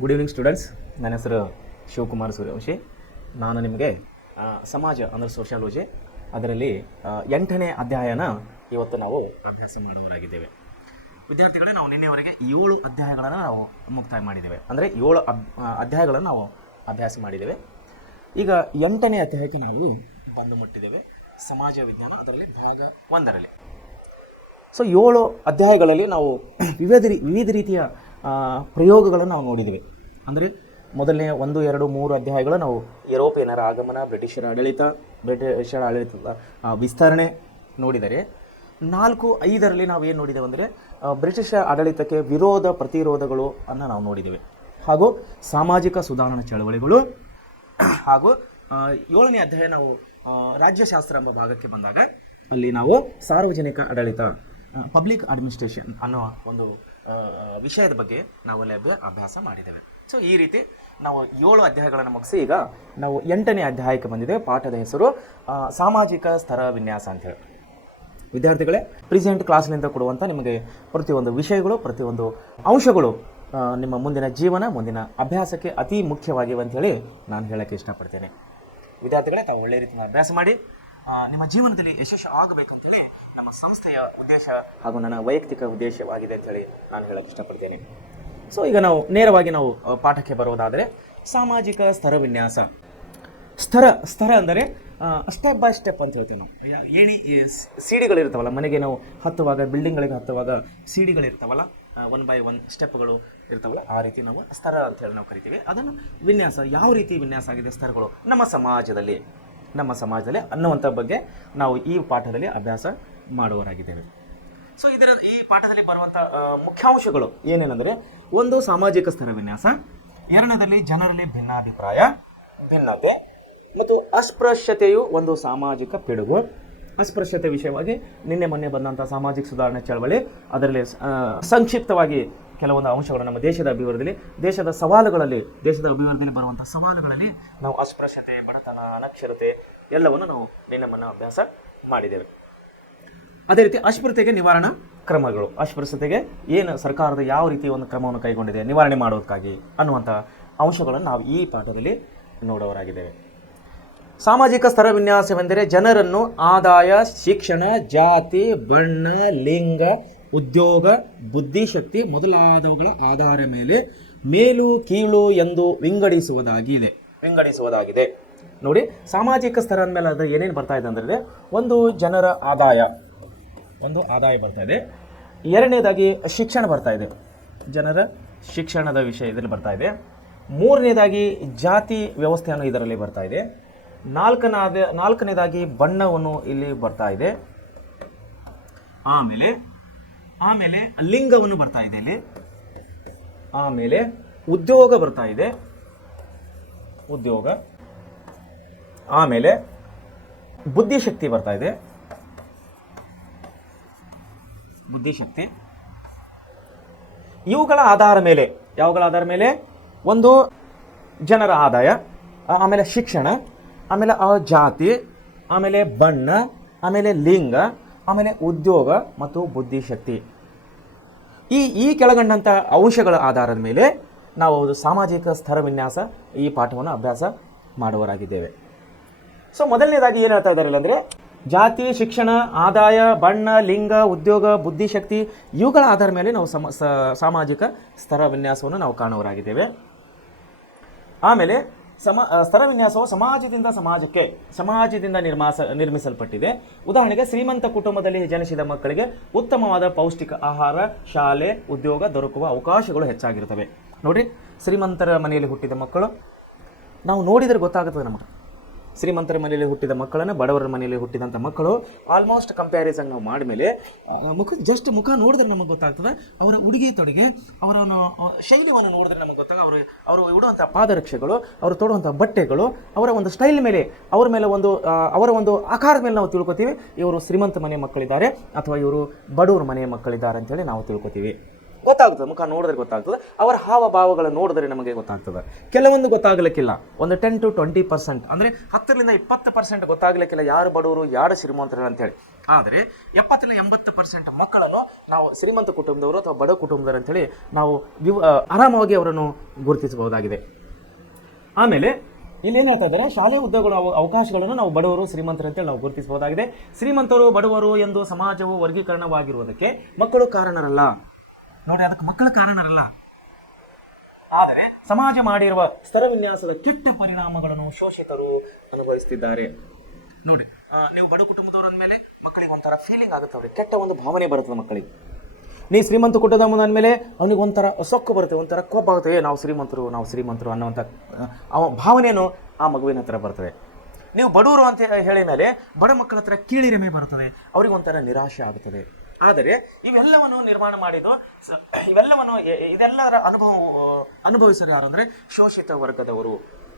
Good evening students. ನನ್ನ ಹೆಸರು ಶಿವಕುಮಾರ್ ಸೂರ್ಯವಂಶಿ. ನಾನು ನಿಮಗೆ ಸಮಾಜ ಅಂದರೆ ಸೋಷಿಯಾಲಜಿ ಅದರಲ್ಲಿ 8ನೇ ಅಧ್ಯಾಯನ ಇವತ್ತು ನಾವು ಅಭ್ಯಾಸ ಮಾಡುವವರಾಗಿದ್ದೇವೆ. ವಿದ್ಯಾರ್ಥಿಗಳೇ, ನಾವು ನಿನ್ನೆವರೆಗೆ 7 ಅಧ್ಯಾಯಗಳನ್ನು ನಾವು ಮುಕ್ತಾಯ ಮಾಡಿದ್ದೇವೆ. ಅಂದರೆ 7 ಅಧ್ಯಾಯಗಳನ್ನು ನಾವು ಅಭ್ಯಾಸ ಮಾಡಿದ್ದೇವೆ. ಈಗ 8ನೇ ಅಧ್ಯಾಯಕ್ಕೆ ನಾವು ಬಂದು ಮುಟ್ಟಿದ್ದೇವೆ. ಸಮಾಜ ವಿಜ್ಞಾನ ಅದರಲ್ಲಿ ಭಾಗ 1ರಲ್ಲಿ. ಸೊ 7 ಅಧ್ಯಾಯಗಳಲ್ಲಿ ನಾವು ವಿವಿಧ ರೀತಿಯ ಪ್ರಯೋಗಗಳನ್ನು ನಾವು ನೋಡಿದ್ದೇವೆ. ಅಂದರೆ ಮೊದಲನೇ 1, 2, 3 ಅಧ್ಯಾಯಗಳು ನಾವು ಯುರೋಪಿಯನರ ಆಗಮನ, ಬ್ರಿಟಿಷರ ಆಡಳಿತದ ವಿಸ್ತರಣೆ ನೋಡಿದರೆ 4, 5ರಲ್ಲಿ ನಾವು ಏನು ನೋಡಿದ್ದೇವೆ ಅಂದರೆ ಬ್ರಿಟಿಷ್ ಆಡಳಿತಕ್ಕೆ ವಿರೋಧ ಪ್ರತಿರೋಧಗಳು ಅನ್ನು ನಾವು ನೋಡಿದ್ದೇವೆ. ಹಾಗೂ ಸಾಮಾಜಿಕ ಸುಧಾರಣಾ ಚಳವಳಿಗಳು. ಹಾಗೂ 7ನೇ ಅಧ್ಯಾಯ ನಾವು ರಾಜ್ಯಶಾಸ್ತ್ರ ಎಂಬ ಭಾಗಕ್ಕೆ ಬಂದಾಗ ಅಲ್ಲಿ ನಾವು ಸಾರ್ವಜನಿಕ ಆಡಳಿತ, ಪಬ್ಲಿಕ್ ಅಡ್ಮಿನಿಸ್ಟ್ರೇಷನ್ ಅನ್ನೋ ಒಂದು ವಿಷಯದ ಬಗ್ಗೆ ನಾವು ಅಲ್ಲಿ ಅಭ್ಯಾಸ ಮಾಡಿದ್ದೇವೆ. ಸೊ ಈ ರೀತಿ ನಾವು 7 ಅಧ್ಯಾಯಗಳನ್ನು ಮುಗಿಸಿ ಈಗ ನಾವು 8ನೇ ಅಧ್ಯಾಯಕ್ಕೆ ಬಂದಿದ್ದೇವೆ. ಪಾಠದ ಹೆಸರು ಸಾಮಾಜಿಕ ಸ್ತರ ವಿನ್ಯಾಸ ಅಂತೇಳಿ. ವಿದ್ಯಾರ್ಥಿಗಳೇ, ಪ್ರೆಸೆಂಟ್ ಕ್ಲಾಸ್ನಿಂದ ಕೊಡುವಂಥ ನಿಮಗೆ ಪ್ರತಿಯೊಂದು ವಿಷಯಗಳು, ಪ್ರತಿಯೊಂದು ಅಂಶಗಳು ನಿಮ್ಮ ಮುಂದಿನ ಜೀವನ, ಮುಂದಿನ ಅಭ್ಯಾಸಕ್ಕೆ ಅತಿ ಮುಖ್ಯವಾಗಿವೆ ಅಂಥೇಳಿ ನಾನು ಹೇಳೋಕ್ಕೆ ಇಷ್ಟಪಡ್ತೇನೆ. ವಿದ್ಯಾರ್ಥಿಗಳೇ, ತಾವು ಒಳ್ಳೆಯ ರೀತಿಯ ಅಭ್ಯಾಸ ಮಾಡಿ ನಿಮ್ಮ ಜೀವನದಲ್ಲಿ ಯಶಸ್ಸು ಆಗಬೇಕಂತೇಳಿ ನಮ್ಮ ಸಂಸ್ಥೆಯ ಉದ್ದೇಶ ಹಾಗೂ ನನ್ನ ವೈಯಕ್ತಿಕ ಉದ್ದೇಶವಾಗಿದೆ ಅಂತೇಳಿ ನಾನು ಹೇಳಕ್ಕೆ ಇಷ್ಟಪಡ್ತೇನೆ. ಸೊ ಈಗ ನಾವು ನೇರವಾಗಿ ನಾವು ಪಾಠಕ್ಕೆ ಬರೋದಾದರೆ ಸಾಮಾಜಿಕ ಸ್ತರ ವಿನ್ಯಾಸ. ಸ್ತರ ಅಂದರೆ ಸ್ಟೆಪ್ ಬೈ ಸ್ಟೆಪ್ ಅಂತ ಹೇಳ್ತೇವೆ ನಾವು. ಸಿಡಿಗಳಿರ್ತಾವಲ್ಲ, ಮನೆಗೆ ನಾವು ಹತ್ತುವಾಗ, ಬಿಲ್ಡಿಂಗ್ಗಳಿಗೆ ಹತ್ತುವಾಗ ಸಿಡಿಗಳಿರ್ತಾವಲ್ಲ, 1 by 1 ಸ್ಟೆಪ್ಗಳು ಇರ್ತಾವಲ್ಲ, ಆ ರೀತಿ ನಾವು ಸ್ತರ ಅಂತ ಹೇಳಿ ನಾವು ಕರಿತೀವಿ. ಅದನ್ನು ವಿನ್ಯಾಸ, ಯಾವ ರೀತಿ ವಿನ್ಯಾಸ ಆಗಿದೆ ಸ್ತರಗಳು ನಮ್ಮ ಸಮಾಜದಲ್ಲಿ ಅನ್ನುವಂಥ ಬಗ್ಗೆ ನಾವು ಈ ಪಾಠದಲ್ಲಿ ಅಭ್ಯಾಸ ಮಾಡುವವರಾಗಿದ್ದೇವೆ. ಸೊ ಈ ಪಾಠದಲ್ಲಿ ಬರುವಂಥ ಮುಖ್ಯಾಂಶಗಳು ಏನೇನೆಂದರೆ, 1 ಸಾಮಾಜಿಕ ಸ್ತರ ವಿನ್ಯಾಸ, 2ನೇದಲ್ಲಿ ಜನರಲ್ಲಿ ಭಿನ್ನಾಭಿಪ್ರಾಯ, ಭಿನ್ನತೆ ಮತ್ತು ಅಸ್ಪೃಶ್ಯತೆಯು ಒಂದು ಸಾಮಾಜಿಕ ಪಿಡುಗು. ಅಸ್ಪೃಶ್ಯತೆ ವಿಷಯವಾಗಿ ಮೊನ್ನೆ ಬಂದಂಥ ಸಾಮಾಜಿಕ ಸುಧಾರಣೆ ಚಳವಳಿ, ಅದರಲ್ಲಿ ಸಂಕ್ಷಿಪ್ತವಾಗಿ ಕೆಲವೊಂದು ಅಂಶಗಳು ನಮ್ಮ ದೇಶದ ಅಭಿವೃದ್ಧಿಯಲ್ಲಿ, ದೇಶದ ಅಭಿವೃದ್ಧಿಯಲ್ಲಿ ಬರುವಂಥ ಸವಾಲುಗಳಲ್ಲಿ ನಾವು ಅಸ್ಪೃಶ್ಯತೆ, ಬಡತನ, ಅನಕ್ಷರತೆ ಎಲ್ಲವನ್ನು ನಾವು ಮೊನ್ನೆ ಅಭ್ಯಾಸ ಮಾಡಿದ್ದೇವೆ. ಅದೇ ರೀತಿ ಅಸ್ಪೃಶ್ಯತೆಗೆ ನಿವಾರಣಾ ಕ್ರಮಗಳು, ಅಸ್ಪೃಶ್ಯತೆಗೆ ಏನು ಸರ್ಕಾರದ ಯಾವ ರೀತಿ ಒಂದು ಕ್ರಮವನ್ನು ಕೈಗೊಂಡಿದೆ ನಿವಾರಣೆ ಮಾಡೋದಕ್ಕಾಗಿ ಅನ್ನುವಂಥ ಅಂಶಗಳನ್ನು ನಾವು ಈ ಪಾಠದಲ್ಲಿ ನೋಡುವವರಾಗಿದ್ದೇವೆ. ಸಾಮಾಜಿಕ ಸ್ತರ ವಿನ್ಯಾಸವೆಂದರೆ ಜನರನ್ನು ಆದಾಯ, ಶಿಕ್ಷಣ, ಜಾತಿ, ಬಣ್ಣ, ಲಿಂಗ, ಉದ್ಯೋಗ, ಬುದ್ಧಿಶಕ್ತಿ ಮೊದಲಾದವುಗಳ ಆಧಾರ ಮೇಲೆ ಮೇಲು ಕೀಳು ಎಂದು ವಿಂಗಡಿಸುವುದಾಗಿದೆ. ನೋಡಿ, ಸಾಮಾಜಿಕ ಸ್ತರ ಅಂದಮೇಲೆ ಅದು ಏನೇನು ಬರ್ತಾ ಇದೆ ಅಂದರೆ, ಒಂದು ಜನರ ಆದಾಯ ಬರ್ತಾ ಇದೆ. 2ನೇದಾಗಿ ಶಿಕ್ಷಣ ಬರ್ತಾ ಇದೆ, ಜನರ ಶಿಕ್ಷಣದ ವಿಷಯದಲ್ಲಿ ಬರ್ತಾ ಇದೆ. 3ನೇದಾಗಿ ಜಾತಿ ವ್ಯವಸ್ಥೆಯನ್ನು ಇದರಲ್ಲಿ ಬರ್ತಾ ಇದೆ. 4ನೇದಾಗಿ ಬಣ್ಣವನ್ನು ಇಲ್ಲಿ ಬರ್ತಾ ಇದೆ. ಆಮೇಲೆ ಲಿಂಗವನ್ನು ಬರ್ತಾ ಇದೆ ಇಲ್ಲಿ. ಆಮೇಲೆ ಉದ್ಯೋಗ ಬರ್ತಾ ಇದೆ, ಆಮೇಲೆ ಬುದ್ಧಿಶಕ್ತಿ ಬರ್ತಾ ಇದೆ, ಇವುಗಳ ಆಧಾರ ಮೇಲೆ ಒಂದು ಜನರ ಆದಾಯ, ಆಮೇಲೆ ಶಿಕ್ಷಣ, ಆಮೇಲೆ ಜಾತಿ, ಆಮೇಲೆ ಬಣ್ಣ, ಆಮೇಲೆ ಲಿಂಗ, ಆಮೇಲೆ ಉದ್ಯೋಗ ಮತ್ತು ಬುದ್ಧಿಶಕ್ತಿ, ಈ ಕೆಳಗಂಡಂಥ ಅಂಶಗಳ ಆಧಾರದ ಮೇಲೆ ನಾವು ಸಾಮಾಜಿಕ ಸ್ತರ ವಿನ್ಯಾಸ ಈ ಪಾಠವನ್ನು ಅಭ್ಯಾಸ ಮಾಡುವವರಾಗಿದ್ದೇವೆ. ಸೊ ಮೊದಲನೇದಾಗಿ ಏನು ಹೇಳ್ತಾ ಇದ್ದಾರೆ ಅಂದರೆ, ಜಾತಿ, ಶಿಕ್ಷಣ, ಆದಾಯ, ಬಣ್ಣ, ಲಿಂಗ, ಉದ್ಯೋಗ, ಬುದ್ಧಿಶಕ್ತಿ ಇವುಗಳ ಆಧಾರ ಮೇಲೆ ನಾವು ಸಾಮಾಜಿಕ ಸ್ತರ ವಿನ್ಯಾಸವನ್ನು ನಾವು ಕಾಣುವವರಾಗಿದ್ದೇವೆ. ಆಮೇಲೆ ಸ್ತರ ವಿನ್ಯಾಸವು ಸಮಾಜದಿಂದ ನಿರ್ಮಿಸಲ್ಪಟ್ಟಿದೆ. ಉದಾಹರಣೆಗೆ, ಶ್ರೀಮಂತ ಕುಟುಂಬದಲ್ಲಿ ಜನಿಸಿದ ಮಕ್ಕಳಿಗೆ ಉತ್ತಮವಾದ ಪೌಷ್ಟಿಕ ಆಹಾರ, ಶಾಲೆ, ಉದ್ಯೋಗ ದೊರಕುವ ಅವಕಾಶಗಳು ಹೆಚ್ಚಾಗಿರುತ್ತವೆ. ನೋಡಿ, ಶ್ರೀಮಂತರ ಮನೆಯಲ್ಲಿ ಹುಟ್ಟಿದ ಮಕ್ಕಳು ನಾವು ನೋಡಿದರೆ ಗೊತ್ತಾಗುತ್ತದೆ ನಮಗೆ. ಶ್ರೀಮಂತರ ಮನೆಯಲ್ಲಿ ಹುಟ್ಟಿದ ಮಕ್ಕಳನ್ನು ಬಡವರ ಮನೆಯಲ್ಲಿ ಹುಟ್ಟಿದಂಥ ಮಕ್ಕಳು ಆಲ್ಮೋಸ್ಟ್ ಕಂಪ್ಯಾರಿಸನ್ ನಾವು ಮಾಡಿದ್ಮೇಲೆ ಮುಖ ನೋಡಿದ್ರೆ ನಮಗೆ ಗೊತ್ತಾಗ್ತದೆ. ಅವರ ಉಡುಗೆ ತೊಡುಗೆ, ಅವರ ಶೈಲಿಯನ್ನು ನೋಡಿದ್ರೆ ನಮಗೆ ಗೊತ್ತಾಗ, ಅವರು ಇಡುವಂಥ ಪಾದರಕ್ಷೆಗಳು, ಅವರು ತೊಡುವಂಥ ಬಟ್ಟೆಗಳು, ಅವರ ಒಂದು ಸ್ಟೈಲ್ ಮೇಲೆ, ಅವರ ಒಂದು ಆಕಾರದ ಮೇಲೆ ನಾವು ತಿಳ್ಕೊತೀವಿ ಇವರು ಶ್ರೀಮಂತ ಮನೆ ಮಕ್ಕಳಿದ್ದಾರೆ ಅಥವಾ ಇವರು ಬಡವರ ಮನೆಯ ಮಕ್ಕಳಿದ್ದಾರೆ ಅಂತೇಳಿ ನಾವು ತಿಳ್ಕೊತೀವಿ. ಗೊತ್ತಾಗ್ತದೆ, ಮುಖ ನೋಡಿದ್ರೆ ಗೊತ್ತಾಗ್ತದೆ. ಅವರ ಹಾವಭಾವಗಳು ನೋಡಿದ್ರೆ ನಮಗೆ ಗೊತ್ತಾಗ್ತದೆ. ಕೆಲವೊಂದು ಗೊತ್ತಾಗಲಿಕ್ಕಿಲ್ಲ, ಒಂದು 10 to 20%, ಅಂದರೆ 10ರಿಂದ 20% ಗೊತ್ತಾಗಲಿಕ್ಕಿಲ್ಲ ಯಾರು ಬಡವರು ಯಾರು ಶ್ರೀಮಂತರು ಅಂತೇಳಿ. ಆದರೆ 70 ರಿಂದ 80% ಮಕ್ಕಳನ್ನು ನಾವು ಶ್ರೀಮಂತ ಕುಟುಂಬದವರು ಅಥವಾ ಬಡ ಕುಟುಂಬದವರು ಅಂತೇಳಿ ನಾವು ಆರಾಮವಾಗಿ ಅವರನ್ನು ಗುರುತಿಸಬಹುದಾಗಿದೆ. ಆಮೇಲೆ ಇಲ್ಲಿ ಏನು ಹೇಳ್ತಾ ಇದ್ದಾರೆ, ಶಾಲೆ ಉದ್ಯೋಗಗಳ ಅವಕಾಶಗಳನ್ನು ನಾವು ಬಡವರು ಶ್ರೀಮಂತರು ಅಂತೇಳಿ ನಾವು ಗುರುತಿಸಬಹುದಾಗಿದೆ. ಶ್ರೀಮಂತರು ಬಡವರು ಎಂದು ಸಮಾಜವು ವರ್ಗೀಕರಣವಾಗಿರುವುದಕ್ಕೆ ಮಕ್ಕಳು ಕಾರಣರಲ್ಲ. ನೋಡಿ, ಅದಕ್ಕೆ ಮಕ್ಕಳು ಕಾರಣರಲ್ಲ, ಆದರೆ ಸಮಾಜ ಮಾಡಿರುವ ಸ್ತರ ವಿನ್ಯಾಸದ ಕೆಟ್ಟ ಪರಿಣಾಮಗಳನ್ನು ಶೋಷಿತರು ಅನುಭವಿಸುತ್ತಿದ್ದಾರೆ. ನೋಡಿ, ನೀವು ಬಡ ಕುಟುಂಬದವರು ಅಂದಮೇಲೆ ಮಕ್ಕಳಿಗೆ ಒಂಥರ ಫೀಲಿಂಗ್ ಆಗುತ್ತೆ, ಅವ್ರಿಗೆ ಕೆಟ್ಟ ಒಂದು ಭಾವನೆ ಬರುತ್ತದೆ ಮಕ್ಕಳಿಗೆ. ನೀವು ಶ್ರೀಮಂತ ಕುಟುಂಬದ ಅಂದಮೇಲೆ ಅವನಿಗೆ ಒಂಥರ ಸೊಕ್ಕು ಬರುತ್ತೆ, ಒಂಥರ ಕೋಪ ಆಗುತ್ತೆ, ನಾವು ಶ್ರೀಮಂತರು ಅನ್ನುವಂಥ ಭಾವನೆಯೂ ಆ ಮಗುವಿನ ಹತ್ರ ಬರ್ತದೆ. ನೀವು ಬಡವರು ಅಂತ ಹೇಳಿ ಮೇಲೆ ಬಡ ಮಕ್ಕಳ ಹತ್ರ ಕೀಳಿರಿಮೆ ಬರ್ತದೆ, ಅವ್ರಿಗೆ ಒಂಥರ ನಿರಾಶೆ ಆಗುತ್ತದೆ. ಆದರೆ ಇವೆಲ್ಲವನ್ನು ನಿರ್ಮಾಣ ಮಾಡಿದ್ದು, ಇದೆಲ್ಲದರ ಅನುಭವಿಸರು ಯಾರು ಅಂದರೆ ಶೋಷಿತ ವರ್ಗದವರು.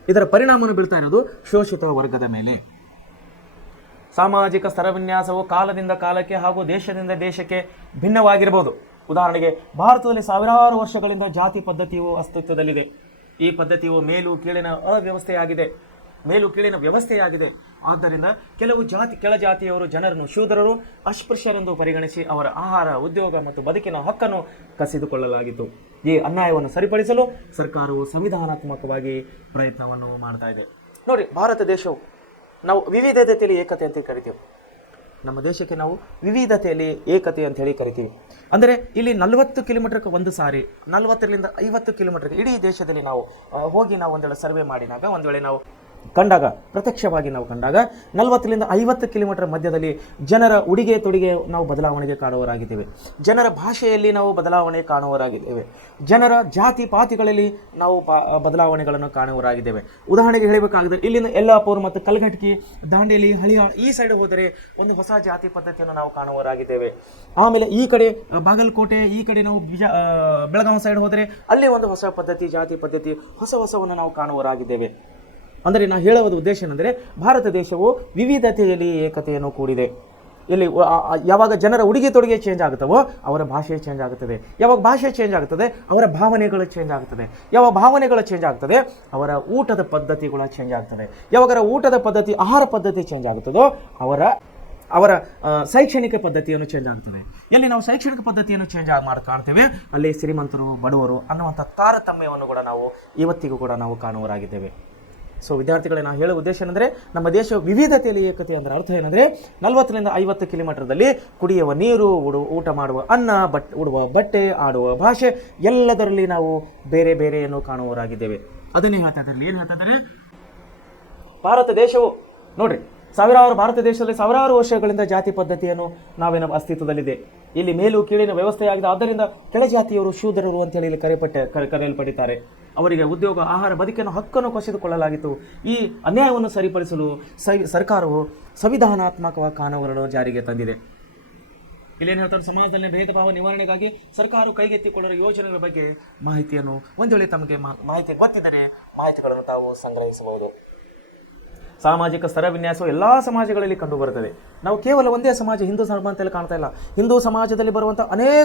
ಇದರ ಪರಿಣಾಮವನ್ನು ಬೀಳ್ತಾ ಇರೋದು ಶೋಷಿತ ವರ್ಗದ ಮೇಲೆ. ಸಾಮಾಜಿಕ ಸ್ತರವಿನ್ಯಾಸವು ಕಾಲದಿಂದ ಕಾಲಕ್ಕೆ ಹಾಗೂ ದೇಶದಿಂದ ದೇಶಕ್ಕೆ ಭಿನ್ನವಾಗಿರಬಹುದು. ಉದಾಹರಣೆಗೆ, ಭಾರತದಲ್ಲಿ ಸಾವಿರಾರು ವರ್ಷಗಳಿಂದ ಜಾತಿ ಪದ್ಧತಿಯು ಅಸ್ತಿತ್ವದಲ್ಲಿದೆ. ಈ ಪದ್ಧತಿಯು ಮೇಲು ಕೀಳಿನ ವ್ಯವಸ್ಥೆಯಾಗಿದೆ. ಆದ್ದರಿಂದ ಕೆಲವು ಕೆಳಜಾತಿಯವರು ಜನರನ್ನು ಶೂದ್ರರು, ಅಸ್ಪೃಶ್ಯರೆಂದು ಪರಿಗಣಿಸಿ ಅವರ ಆಹಾರ, ಉದ್ಯೋಗ ಮತ್ತು ಬದುಕಿನ ಹಕ್ಕನ್ನು ಕಸಿದುಕೊಳ್ಳಲಾಗಿತ್ತು. ಈ ಅನ್ಯಾಯವನ್ನು ಸರಿಪಡಿಸಲು ಸರ್ಕಾರವು ಸಂವಿಧಾನಾತ್ಮಕವಾಗಿ ಪ್ರಯತ್ನವನ್ನು ಮಾಡ್ತಾ ಇದೆ. ನೋಡಿ, ಭಾರತ ದೇಶವು ನಾವು ವಿವಿಧತೆಯಲ್ಲಿ ಏಕತೆ ಅಂತ ಕರಿತೀವಿ. ನಮ್ಮ ದೇಶಕ್ಕೆ ನಾವು ವಿವಿಧತೆಯಲ್ಲಿ ಏಕತೆ ಅಂತ ಹೇಳಿ ಕರಿತೀವಿ. ಅಂದರೆ ಇಲ್ಲಿ 40 ಕಿಲೋಮೀಟರ್ಗೆ ಒಂದು ಸಾರಿ, 40ರಿಂದ 50 ಕಿಲೋಮೀಟರ್ಗೆ ಇಡೀ ದೇಶದಲ್ಲಿ ನಾವು ಹೋಗಿ ನಾವು ಒಂದೆಡೆ ಸರ್ವೆ ಮಾಡಿದಾಗ, ಒಂದು ವೇಳೆ ನಾವು ಪ್ರತ್ಯಕ್ಷವಾಗಿ ನಾವು ಕಂಡಾಗ 40ರಿಂದ 50 ಕಿಲೋಮೀಟರ್ ಮಧ್ಯದಲ್ಲಿ ಜನರ ಉಡುಗೆ ತೊಡುಗೆ ನಾವು ಬದಲಾವಣೆಗೆ ಕಾಣುವರಾಗಿದ್ದೇವೆ. ಜನರ ಭಾಷೆಯಲ್ಲಿ ನಾವು ಬದಲಾವಣೆ ಕಾಣುವರಾಗಿದ್ದೇವೆ. ಜನರ ಜಾತಿ ಪಾತಿಗಳಲ್ಲಿ ನಾವು ಬದಲಾವಣೆಗಳನ್ನು ಕಾಣುವರಾಗಿದ್ದೇವೆ. ಉದಾಹರಣೆಗೆ ಹೇಳಬೇಕಾಗಿದೆ, ಇಲ್ಲಿಂದ ಯಲ್ಲಾಪುರ ಮತ್ತು ಕಲಘಟಕಿ, ದಾಂಡೇಲಿ, ಹಳಿಯಾಳ ಈ ಸೈಡ್ ಹೋದರೆ ಒಂದು ಹೊಸ ಜಾತಿ ಪದ್ಧತಿಯನ್ನು ನಾವು ಕಾಣುವರಾಗಿದ್ದೇವೆ. ಆಮೇಲೆ ಈ ಕಡೆ ಬಾಗಲಕೋಟೆ, ಈ ಕಡೆ ನಾವು ಬೆಳಗಾವಿ ಸೈಡ್ ಹೋದರೆ ಅಲ್ಲಿ ಒಂದು ಹೊಸ ಪದ್ಧತಿ, ಜಾತಿ ಪದ್ಧತಿ, ಹೊಸವನ್ನು ನಾವು ಕಾಣುವರಾಗಿದ್ದೇವೆ. ಅಂದರೆ ನಾನು ಹೇಳುವ ಉದ್ದೇಶ ಏನೆಂದರೆ, ಭಾರತ ದೇಶವು ವಿವಿಧತೆಯಲ್ಲಿ ಏಕತೆಯನ್ನು ಕೂಡಿದೆ. ಇಲ್ಲಿ ಯಾವಾಗ ಜನರ ಉಡುಗೆ ತೊಡುಗೆ ಚೇಂಜ್ ಆಗುತ್ತವೋ ಅವರ ಭಾಷೆ ಚೇಂಜ್ ಆಗುತ್ತದೆ. ಯಾವಾಗ ಭಾಷೆ ಚೇಂಜ್ ಆಗುತ್ತದೆ ಅವರ ಭಾವನೆಗಳು ಚೇಂಜ್ ಆಗುತ್ತದೆ. ಯಾವಾಗ ಭಾವನೆಗಳು ಚೇಂಜ್ ಆಗ್ತದೆ ಅವರ ಊಟದ ಪದ್ಧತಿಗಳು ಚೇಂಜ್ ಆಗ್ತದೆ. ಯಾವಾಗ ಊಟದ ಪದ್ಧತಿ, ಆಹಾರ ಪದ್ಧತಿ ಚೇಂಜ್ ಆಗುತ್ತದೋ ಅವರ ಶೈಕ್ಷಣಿಕ ಪದ್ಧತಿಯನ್ನು ಚೇಂಜ್ ಆಗ್ತದೆ. ಎಲ್ಲಿ ನಾವು ಶೈಕ್ಷಣಿಕ ಪದ್ಧತಿಯನ್ನು ಚೇಂಜ್ ಮಾಡಿ ಕಾಣ್ತೇವೆ, ಅಲ್ಲಿ ಶ್ರೀಮಂತರು ಬಡವರು ಅನ್ನುವಂಥ ತಾರತಮ್ಯವನ್ನು ಕೂಡ ನಾವು ಇವತ್ತಿಗೂ ಕೂಡ ನಾವು ಕಾಣುವರಾಗಿದ್ದೇವೆ. ಸೊ ವಿದ್ಯಾರ್ಥಿಗಳೇ, ನಾವು ಹೇಳುವ ಉದ್ದೇಶ ಏನಂದರೆ, ನಮ್ಮ ದೇಶ ವಿವಿಧತೆಯಲ್ಲಿ ಏಕತೆ ಅಂದರೆ ಅರ್ಥ ಏನಂದರೆ, 40ರಿಂದ 50 ಕಿಲೋಮೀಟರ್ದಲ್ಲಿ ಕುಡಿಯುವ ನೀರು, ಊಟ ಮಾಡುವ ಅನ್ನ, ಉಡುವ ಬಟ್ಟೆ, ಆಡುವ ಭಾಷೆ ಎಲ್ಲದರಲ್ಲಿ ನಾವು ಬೇರೆ ಬೇರೆಯನ್ನು ಕಾಣುವರಾಗಿದ್ದೇವೆ. ಅದನ್ನೇ ಹೇಳ್ತಾ ಇದ್ದಾರೆ. ಏನು ಹೇಳ್ತಾ ಇದ್ದಾರೆ? ಭಾರತ ದೇಶವು ನೋಡ್ರಿ, ಭಾರತ ದೇಶದಲ್ಲಿ ಸಾವಿರಾರು ವರ್ಷಗಳಿಂದ ಜಾತಿ ಪದ್ಧತಿಯನ್ನು ನಾವೇನು ಅಸ್ತಿತ್ವದಲ್ಲಿದೆ. ಇಲ್ಲಿ ಮೇಲು ಕೀಳಿನ ವ್ಯವಸ್ಥೆಯಾಗಿದೆ. ಆದ್ದರಿಂದ ಕೆಳಜಾತಿಯವರು ಶೂದ್ರರು ಅಂತೇಳಿ ಇಲ್ಲಿ ಕರೆಯಲ್ಪಟ್ಟಿದ್ದಾರೆ. ಅವರಿಗೆ ಉದ್ಯೋಗ, ಆಹಾರ, ಬದುಕಿನ ಹಕ್ಕನ್ನು ಕಸಿದುಕೊಳ್ಳಲಾಗಿತ್ತು. ಈ ಅನ್ಯಾಯವನ್ನು ಸರಿಪಡಿಸಲು ಸರ್ಕಾರವು ಸಂವಿಧಾನಾತ್ಮಕ ಕಾನೂನುಗಳನ್ನು ಜಾರಿಗೆ ತಂದಿದೆ. ಇಲ್ಲೇನು ಹೇಳ್ತಾರೆ, ಸಮಾಜದಲ್ಲಿ ಭೇದ ಭಾವ ನಿವಾರಣೆಗಾಗಿ ಸರ್ಕಾರವು ಕೈಗೆತ್ತಿಕೊಳ್ಳುವ ಯೋಜನೆಗಳ ಬಗ್ಗೆ ಮಾಹಿತಿಯನ್ನು ಒಂದು ವೇಳೆ ತಮಗೆ ಮಾಹಿತಿ ಗೊತ್ತಿದ್ದರೆ ಮಾಹಿತಿಗಳನ್ನು ತಾವು ಸಂಗ್ರಹಿಸಬಹುದು. ಸಾಮಾಜಿಕ ಸ್ತರ ವಿನ್ಯಾಸವು ಎಲ್ಲ ಸಮಾಜಗಳಲ್ಲಿ ಕಂಡುಬರುತ್ತದೆ. ನಾವು ಕೇವಲ ಒಂದೇ ಸಮಾಜ, ಹಿಂದೂ ಧರ್ಮ ಅಂತೇಳಿ ಕಾಣ್ತಾ ಇಲ್ಲ. ಹಿಂದೂ ಸಮಾಜದಲ್ಲಿ ಬರುವಂಥ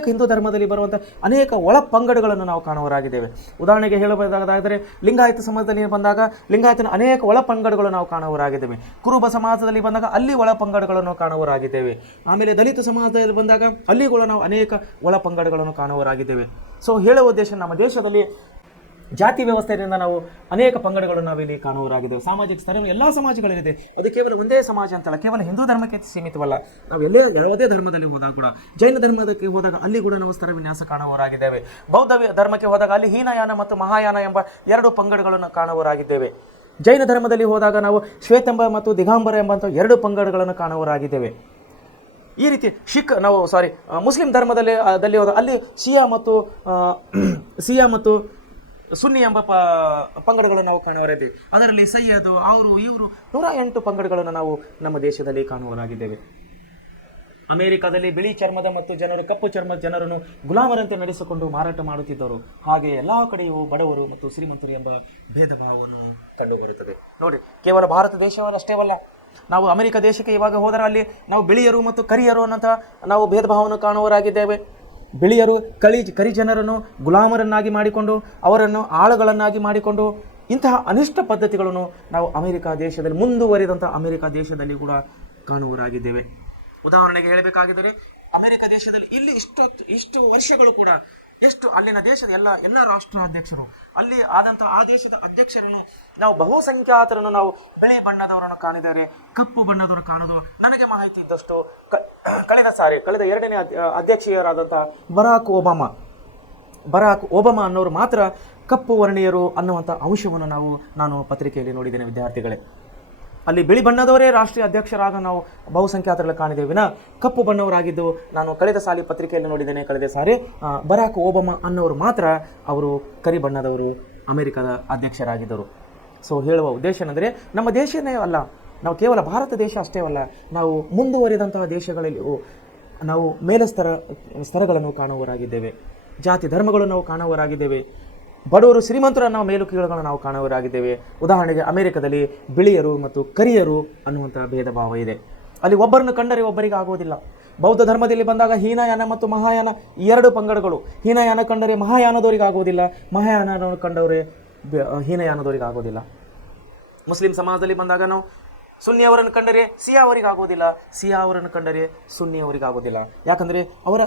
ಹಿಂದೂ ಧರ್ಮದಲ್ಲಿ ಬರುವಂಥ ಅನೇಕ ಒಳ ಪಂಗಡಗಳನ್ನು ನಾವು ಕಾಣುವರಾಗಿದ್ದೇವೆ. ಉದಾಹರಣೆಗೆ ಹೇಳಬಹುದಾದರೆ, ಲಿಂಗಾಯತ ಸಮಾಜದಲ್ಲಿ ಬಂದಾಗ ಲಿಂಗಾಯತನ ಅನೇಕ ಒಳ ಪಂಗಡಗಳು ನಾವು ಕಾಣುವರಾಗಿದ್ದೇವೆ. ಕುರುಬ ಸಮಾಜದಲ್ಲಿ ಬಂದಾಗ ಅಲ್ಲಿ ಒಳ ಪಂಗಡಗಳನ್ನು ಕಾಣುವರಾಗಿದ್ದೇವೆ. ಆಮೇಲೆ ದಲಿತ ಸಮಾಜದಲ್ಲಿ ಬಂದಾಗ ಅಲ್ಲಿ ಕೂಡ ನಾವು ಅನೇಕ ಒಳ ಪಂಗಡಗಳನ್ನು ಕಾಣುವರಾಗಿದ್ದೇವೆ. ಸೊ ಹೇಳುವ ಉದ್ದೇಶ, ನಮ್ಮ ದೇಶದಲ್ಲಿ ಜಾತಿ ವ್ಯವಸ್ಥೆಯಿಂದ ನಾವು ಅನೇಕ ಪಂಗಡಗಳನ್ನು ನಾವಿಲ್ಲಿ ಕಾಣುವರಾಗಿದ್ದೇವೆ. ಸಾಮಾಜಿಕ ಸ್ತರ ಎಲ್ಲ ಸಮಾಜಗಳಲ್ಲಿದೆ. ಅದು ಕೇವಲ ಒಂದೇ ಸಮಾಜ ಅಂತಲ್ಲ, ಕೇವಲ ಹಿಂದೂ ಧರ್ಮಕ್ಕೆ ಸೀಮಿತವಲ್ಲ. ನಾವು ಯಾವುದೇ ಧರ್ಮದಲ್ಲಿ ಹೋದಾಗ ಕೂಡ, ಜೈನ ಧರ್ಮಕ್ಕೆ ಹೋದಾಗ ಅಲ್ಲಿ ಕೂಡ ನಾವು ಸ್ತರ ವಿನ್ಯಾಸ ಕಾಣುವರಾಗಿದ್ದೇವೆ. ಬೌದ್ಧ ಧರ್ಮಕ್ಕೆ ಹೋದಾಗ ಅಲ್ಲಿ ಹೀನಯಾನ ಮತ್ತು ಮಹಾಯಾನ ಎಂಬ 2 ಪಂಗಡಗಳನ್ನು ಕಾಣುವರಾಗಿದ್ದೇವೆ. ಜೈನ ಧರ್ಮದಲ್ಲಿ ಹೋದಾಗ ನಾವು ಶ್ವೇತಂಬ ಮತ್ತು ದಿಗಂಬರ ಎಂಬಂಥ 2 ಪಂಗಡಗಳನ್ನು ಕಾಣುವರಾಗಿದ್ದೇವೆ. ಈ ರೀತಿ ಮುಸ್ಲಿಂ ಧರ್ಮದಲ್ಲಿ ಹೋದಾಗ ಅಲ್ಲಿ ಶಿಯಾ ಮತ್ತು ಸುನ್ನಿ ಎಂಬ ಪಂಗಡಗಳನ್ನು ನಾವು ಕಾಣುವರಿದ್ದೇವೆ. ಅದರಲ್ಲಿ ಸಯ್ಯದ್, ಇವರು 108 ಪಂಗಡಗಳನ್ನು ನಾವು ನಮ್ಮ ದೇಶದಲ್ಲಿ ಕಾಣುವರಾಗಿದ್ದೇವೆ. ಅಮೆರಿಕದಲ್ಲಿ ಬಿಳಿ ಚರ್ಮದ ಮತ್ತು ಕಪ್ಪು ಚರ್ಮದ ಜನರನ್ನು ಗುಲಾಮರಂತೆ ನಡೆಸಿಕೊಂಡು ಮಾರಾಟ ಮಾಡುತ್ತಿದ್ದರು. ಹಾಗೆ ಎಲ್ಲ ಕಡೆಯೂ ಬಡವರು ಮತ್ತು ಶ್ರೀಮಂತರು ಎಂಬ ಭೇದ ಭಾವವನ್ನು ಕಂಡುಬರುತ್ತದೆ. ನೋಡಿ, ಕೇವಲ ಭಾರತ ದೇಶವಷ್ಟೇ ಅಲ್ಲ, ನಾವು ಅಮೆರಿಕ ದೇಶಕ್ಕೆ ಇವಾಗ ಹೋದರೆ ಅಲ್ಲಿ ನಾವು ಬಿಳಿಯರು ಮತ್ತು ಕರಿಯರು ಅನ್ನೋಂಥ ನಾವು ಭೇದ ಭಾವವನ್ನು ಕಾಣುವರಾಗಿದ್ದೇವೆ. ಬಿಳಿಯರು ಕರಿ ಜನರನ್ನು ಗುಲಾಮರನ್ನಾಗಿ ಮಾಡಿಕೊಂಡು, ಅವರನ್ನು ಆಳುಗಳನ್ನಾಗಿ ಮಾಡಿಕೊಂಡು, ಇಂತಹ ಅನಿಷ್ಟ ಪದ್ಧತಿಗಳನ್ನು ನಾವು ಅಮೆರಿಕ ದೇಶದಲ್ಲಿ ಮುಂದುವರಿದಂಥ ಅಮೆರಿಕ ದೇಶದಲ್ಲಿ ಕೂಡ ಕಾಣುವರಾಗಿದ್ದೇವೆ. ಉದಾಹರಣೆಗೆ ಹೇಳಬೇಕಾಗಿದ್ದರೆ ಅಮೆರಿಕ ದೇಶದಲ್ಲಿ ಇಲ್ಲಿ ಇಷ್ಟು ವರ್ಷಗಳು ಕೂಡ ಎಷ್ಟು ಅಲ್ಲಿನ ದೇಶದ ಎಲ್ಲ ರಾಷ್ಟ್ರ ಅಧ್ಯಕ್ಷರು ಅಲ್ಲಿ ಆದಂತಹ ಆ ದೇಶದ ಅಧ್ಯಕ್ಷರನ್ನು ನಾವು ಬಹುಸಂಖ್ಯಾತರನ್ನು ನಾವು ಬಿಳಿ ಬಣ್ಣದವರನ್ನು ಕಾಣಿದರೆ, ಕಪ್ಪು ಬಣ್ಣದವರು ಕಾಣೋದು. ನನಗೆ ಮಾಹಿತಿ ಇದ್ದಷ್ಟು ಕಳೆದ 2ನೇ ಅಧ್ಯಕ್ಷರಾದಂತಹ ಬರಾಕ್ ಒಬಾಮಾ ಅನ್ನೋರು ಮಾತ್ರ ಕಪ್ಪು ವರ್ಣೀಯರು ಅನ್ನುವಂಥ ಅಂಶವನ್ನು ನಾನು ಪತ್ರಿಕೆಯಲ್ಲಿ ನೋಡಿದ್ದೇನೆ ವಿದ್ಯಾರ್ಥಿಗಳೇ. ಅಲ್ಲಿ ಬಿಳಿ ಬಣ್ಣದವರೇ ರಾಷ್ಟ್ರೀಯ ಅಧ್ಯಕ್ಷರಾಗ ನಾವು ಬಹುಸಂಖ್ಯಾತರಲ್ಲಿ ಕಾಣಿದ್ದೇವೆ ವಿನ ಕಪ್ಪು ಬಣ್ಣವರಾಗಿದ್ದು ನಾನು ಕಳೆದ ಸಾರಿ ಪತ್ರಿಕೆಯಲ್ಲಿ ನೋಡಿದ್ದೇನೆ. ಕಳೆದ ಸಾರಿ ಬರಾಕ್ ಒಬಾಮಾ ಅನ್ನೋರು ಮಾತ್ರ ಅವರು ಕರಿ ಬಣ್ಣದವರು ಅಮೆರಿಕದ ಅಧ್ಯಕ್ಷರಾಗಿದ್ದರು. ಸೊ ಹೇಳುವ ಉದ್ದೇಶ ಏನಂದರೆ ನಮ್ಮ ದೇಶನೇ ಅಲ್ಲ, ನಾವು ಕೇವಲ ಭಾರತ ದೇಶ ಅಷ್ಟೇ ಅಲ್ಲ, ನಾವು ಮುಂದುವರಿದಂತಹ ದೇಶಗಳಲ್ಲಿಯೂ ನಾವು ಸ್ತರಗಳನ್ನು ಕಾಣುವವರಾಗಿದ್ದೇವೆ, ಜಾತಿ ಧರ್ಮಗಳನ್ನು ನಾವು ಕಾಣುವವರಾಗಿದ್ದೇವೆ, ಬಡವರು ಶ್ರೀಮಂತರ ನಾವು ಮೇಲು ಕೀಳುಗಳನ್ನು ನಾವು ಕಾಣುವವರಾಗಿದ್ದೇವೆ. ಉದಾಹರಣೆಗೆ ಅಮೆರಿಕದಲ್ಲಿ ಬಿಳಿಯರು ಮತ್ತು ಕರಿಯರು ಅನ್ನುವಂಥ ಭೇದ ಭಾವ ಇದೆ. ಅಲ್ಲಿ ಒಬ್ಬರನ್ನು ಕಂಡರೆ ಒಬ್ಬರಿಗೆ ಆಗೋದಿಲ್ಲ. ಬೌದ್ಧ ಧರ್ಮದಲ್ಲಿ ಬಂದಾಗ ಹೀನಯಾನ ಮತ್ತು ಮಹಾಯಾನ 2 ಪಂಗಡಗಳು. ಹೀನಯಾನ ಕಂಡರೆ ಮಹಾಯಾನದವರಿಗೆ ಆಗೋದಿಲ್ಲ, ಮಹಾಯಾನ ಕಂಡವರೇ ಹೀನಯಾನದವರಿಗೆ ಆಗೋದಿಲ್ಲ. ಮುಸ್ಲಿಂ ಸಮಾಜದಲ್ಲಿ ಬಂದಾಗ ನಾವು ಸುನ್ನಿಯವರನ್ನು ಕಂಡರೆ ಸಿಯಾ ಅವರಿಗೆ ಆಗೋದಿಲ್ಲ, ಸಿಯಾ ಅವರನ್ನು ಕಂಡರೆ ಸುನ್ನಿಯವರಿಗೆ ಆಗೋದಿಲ್ಲ. ಯಾಕಂದರೆ ಅವರ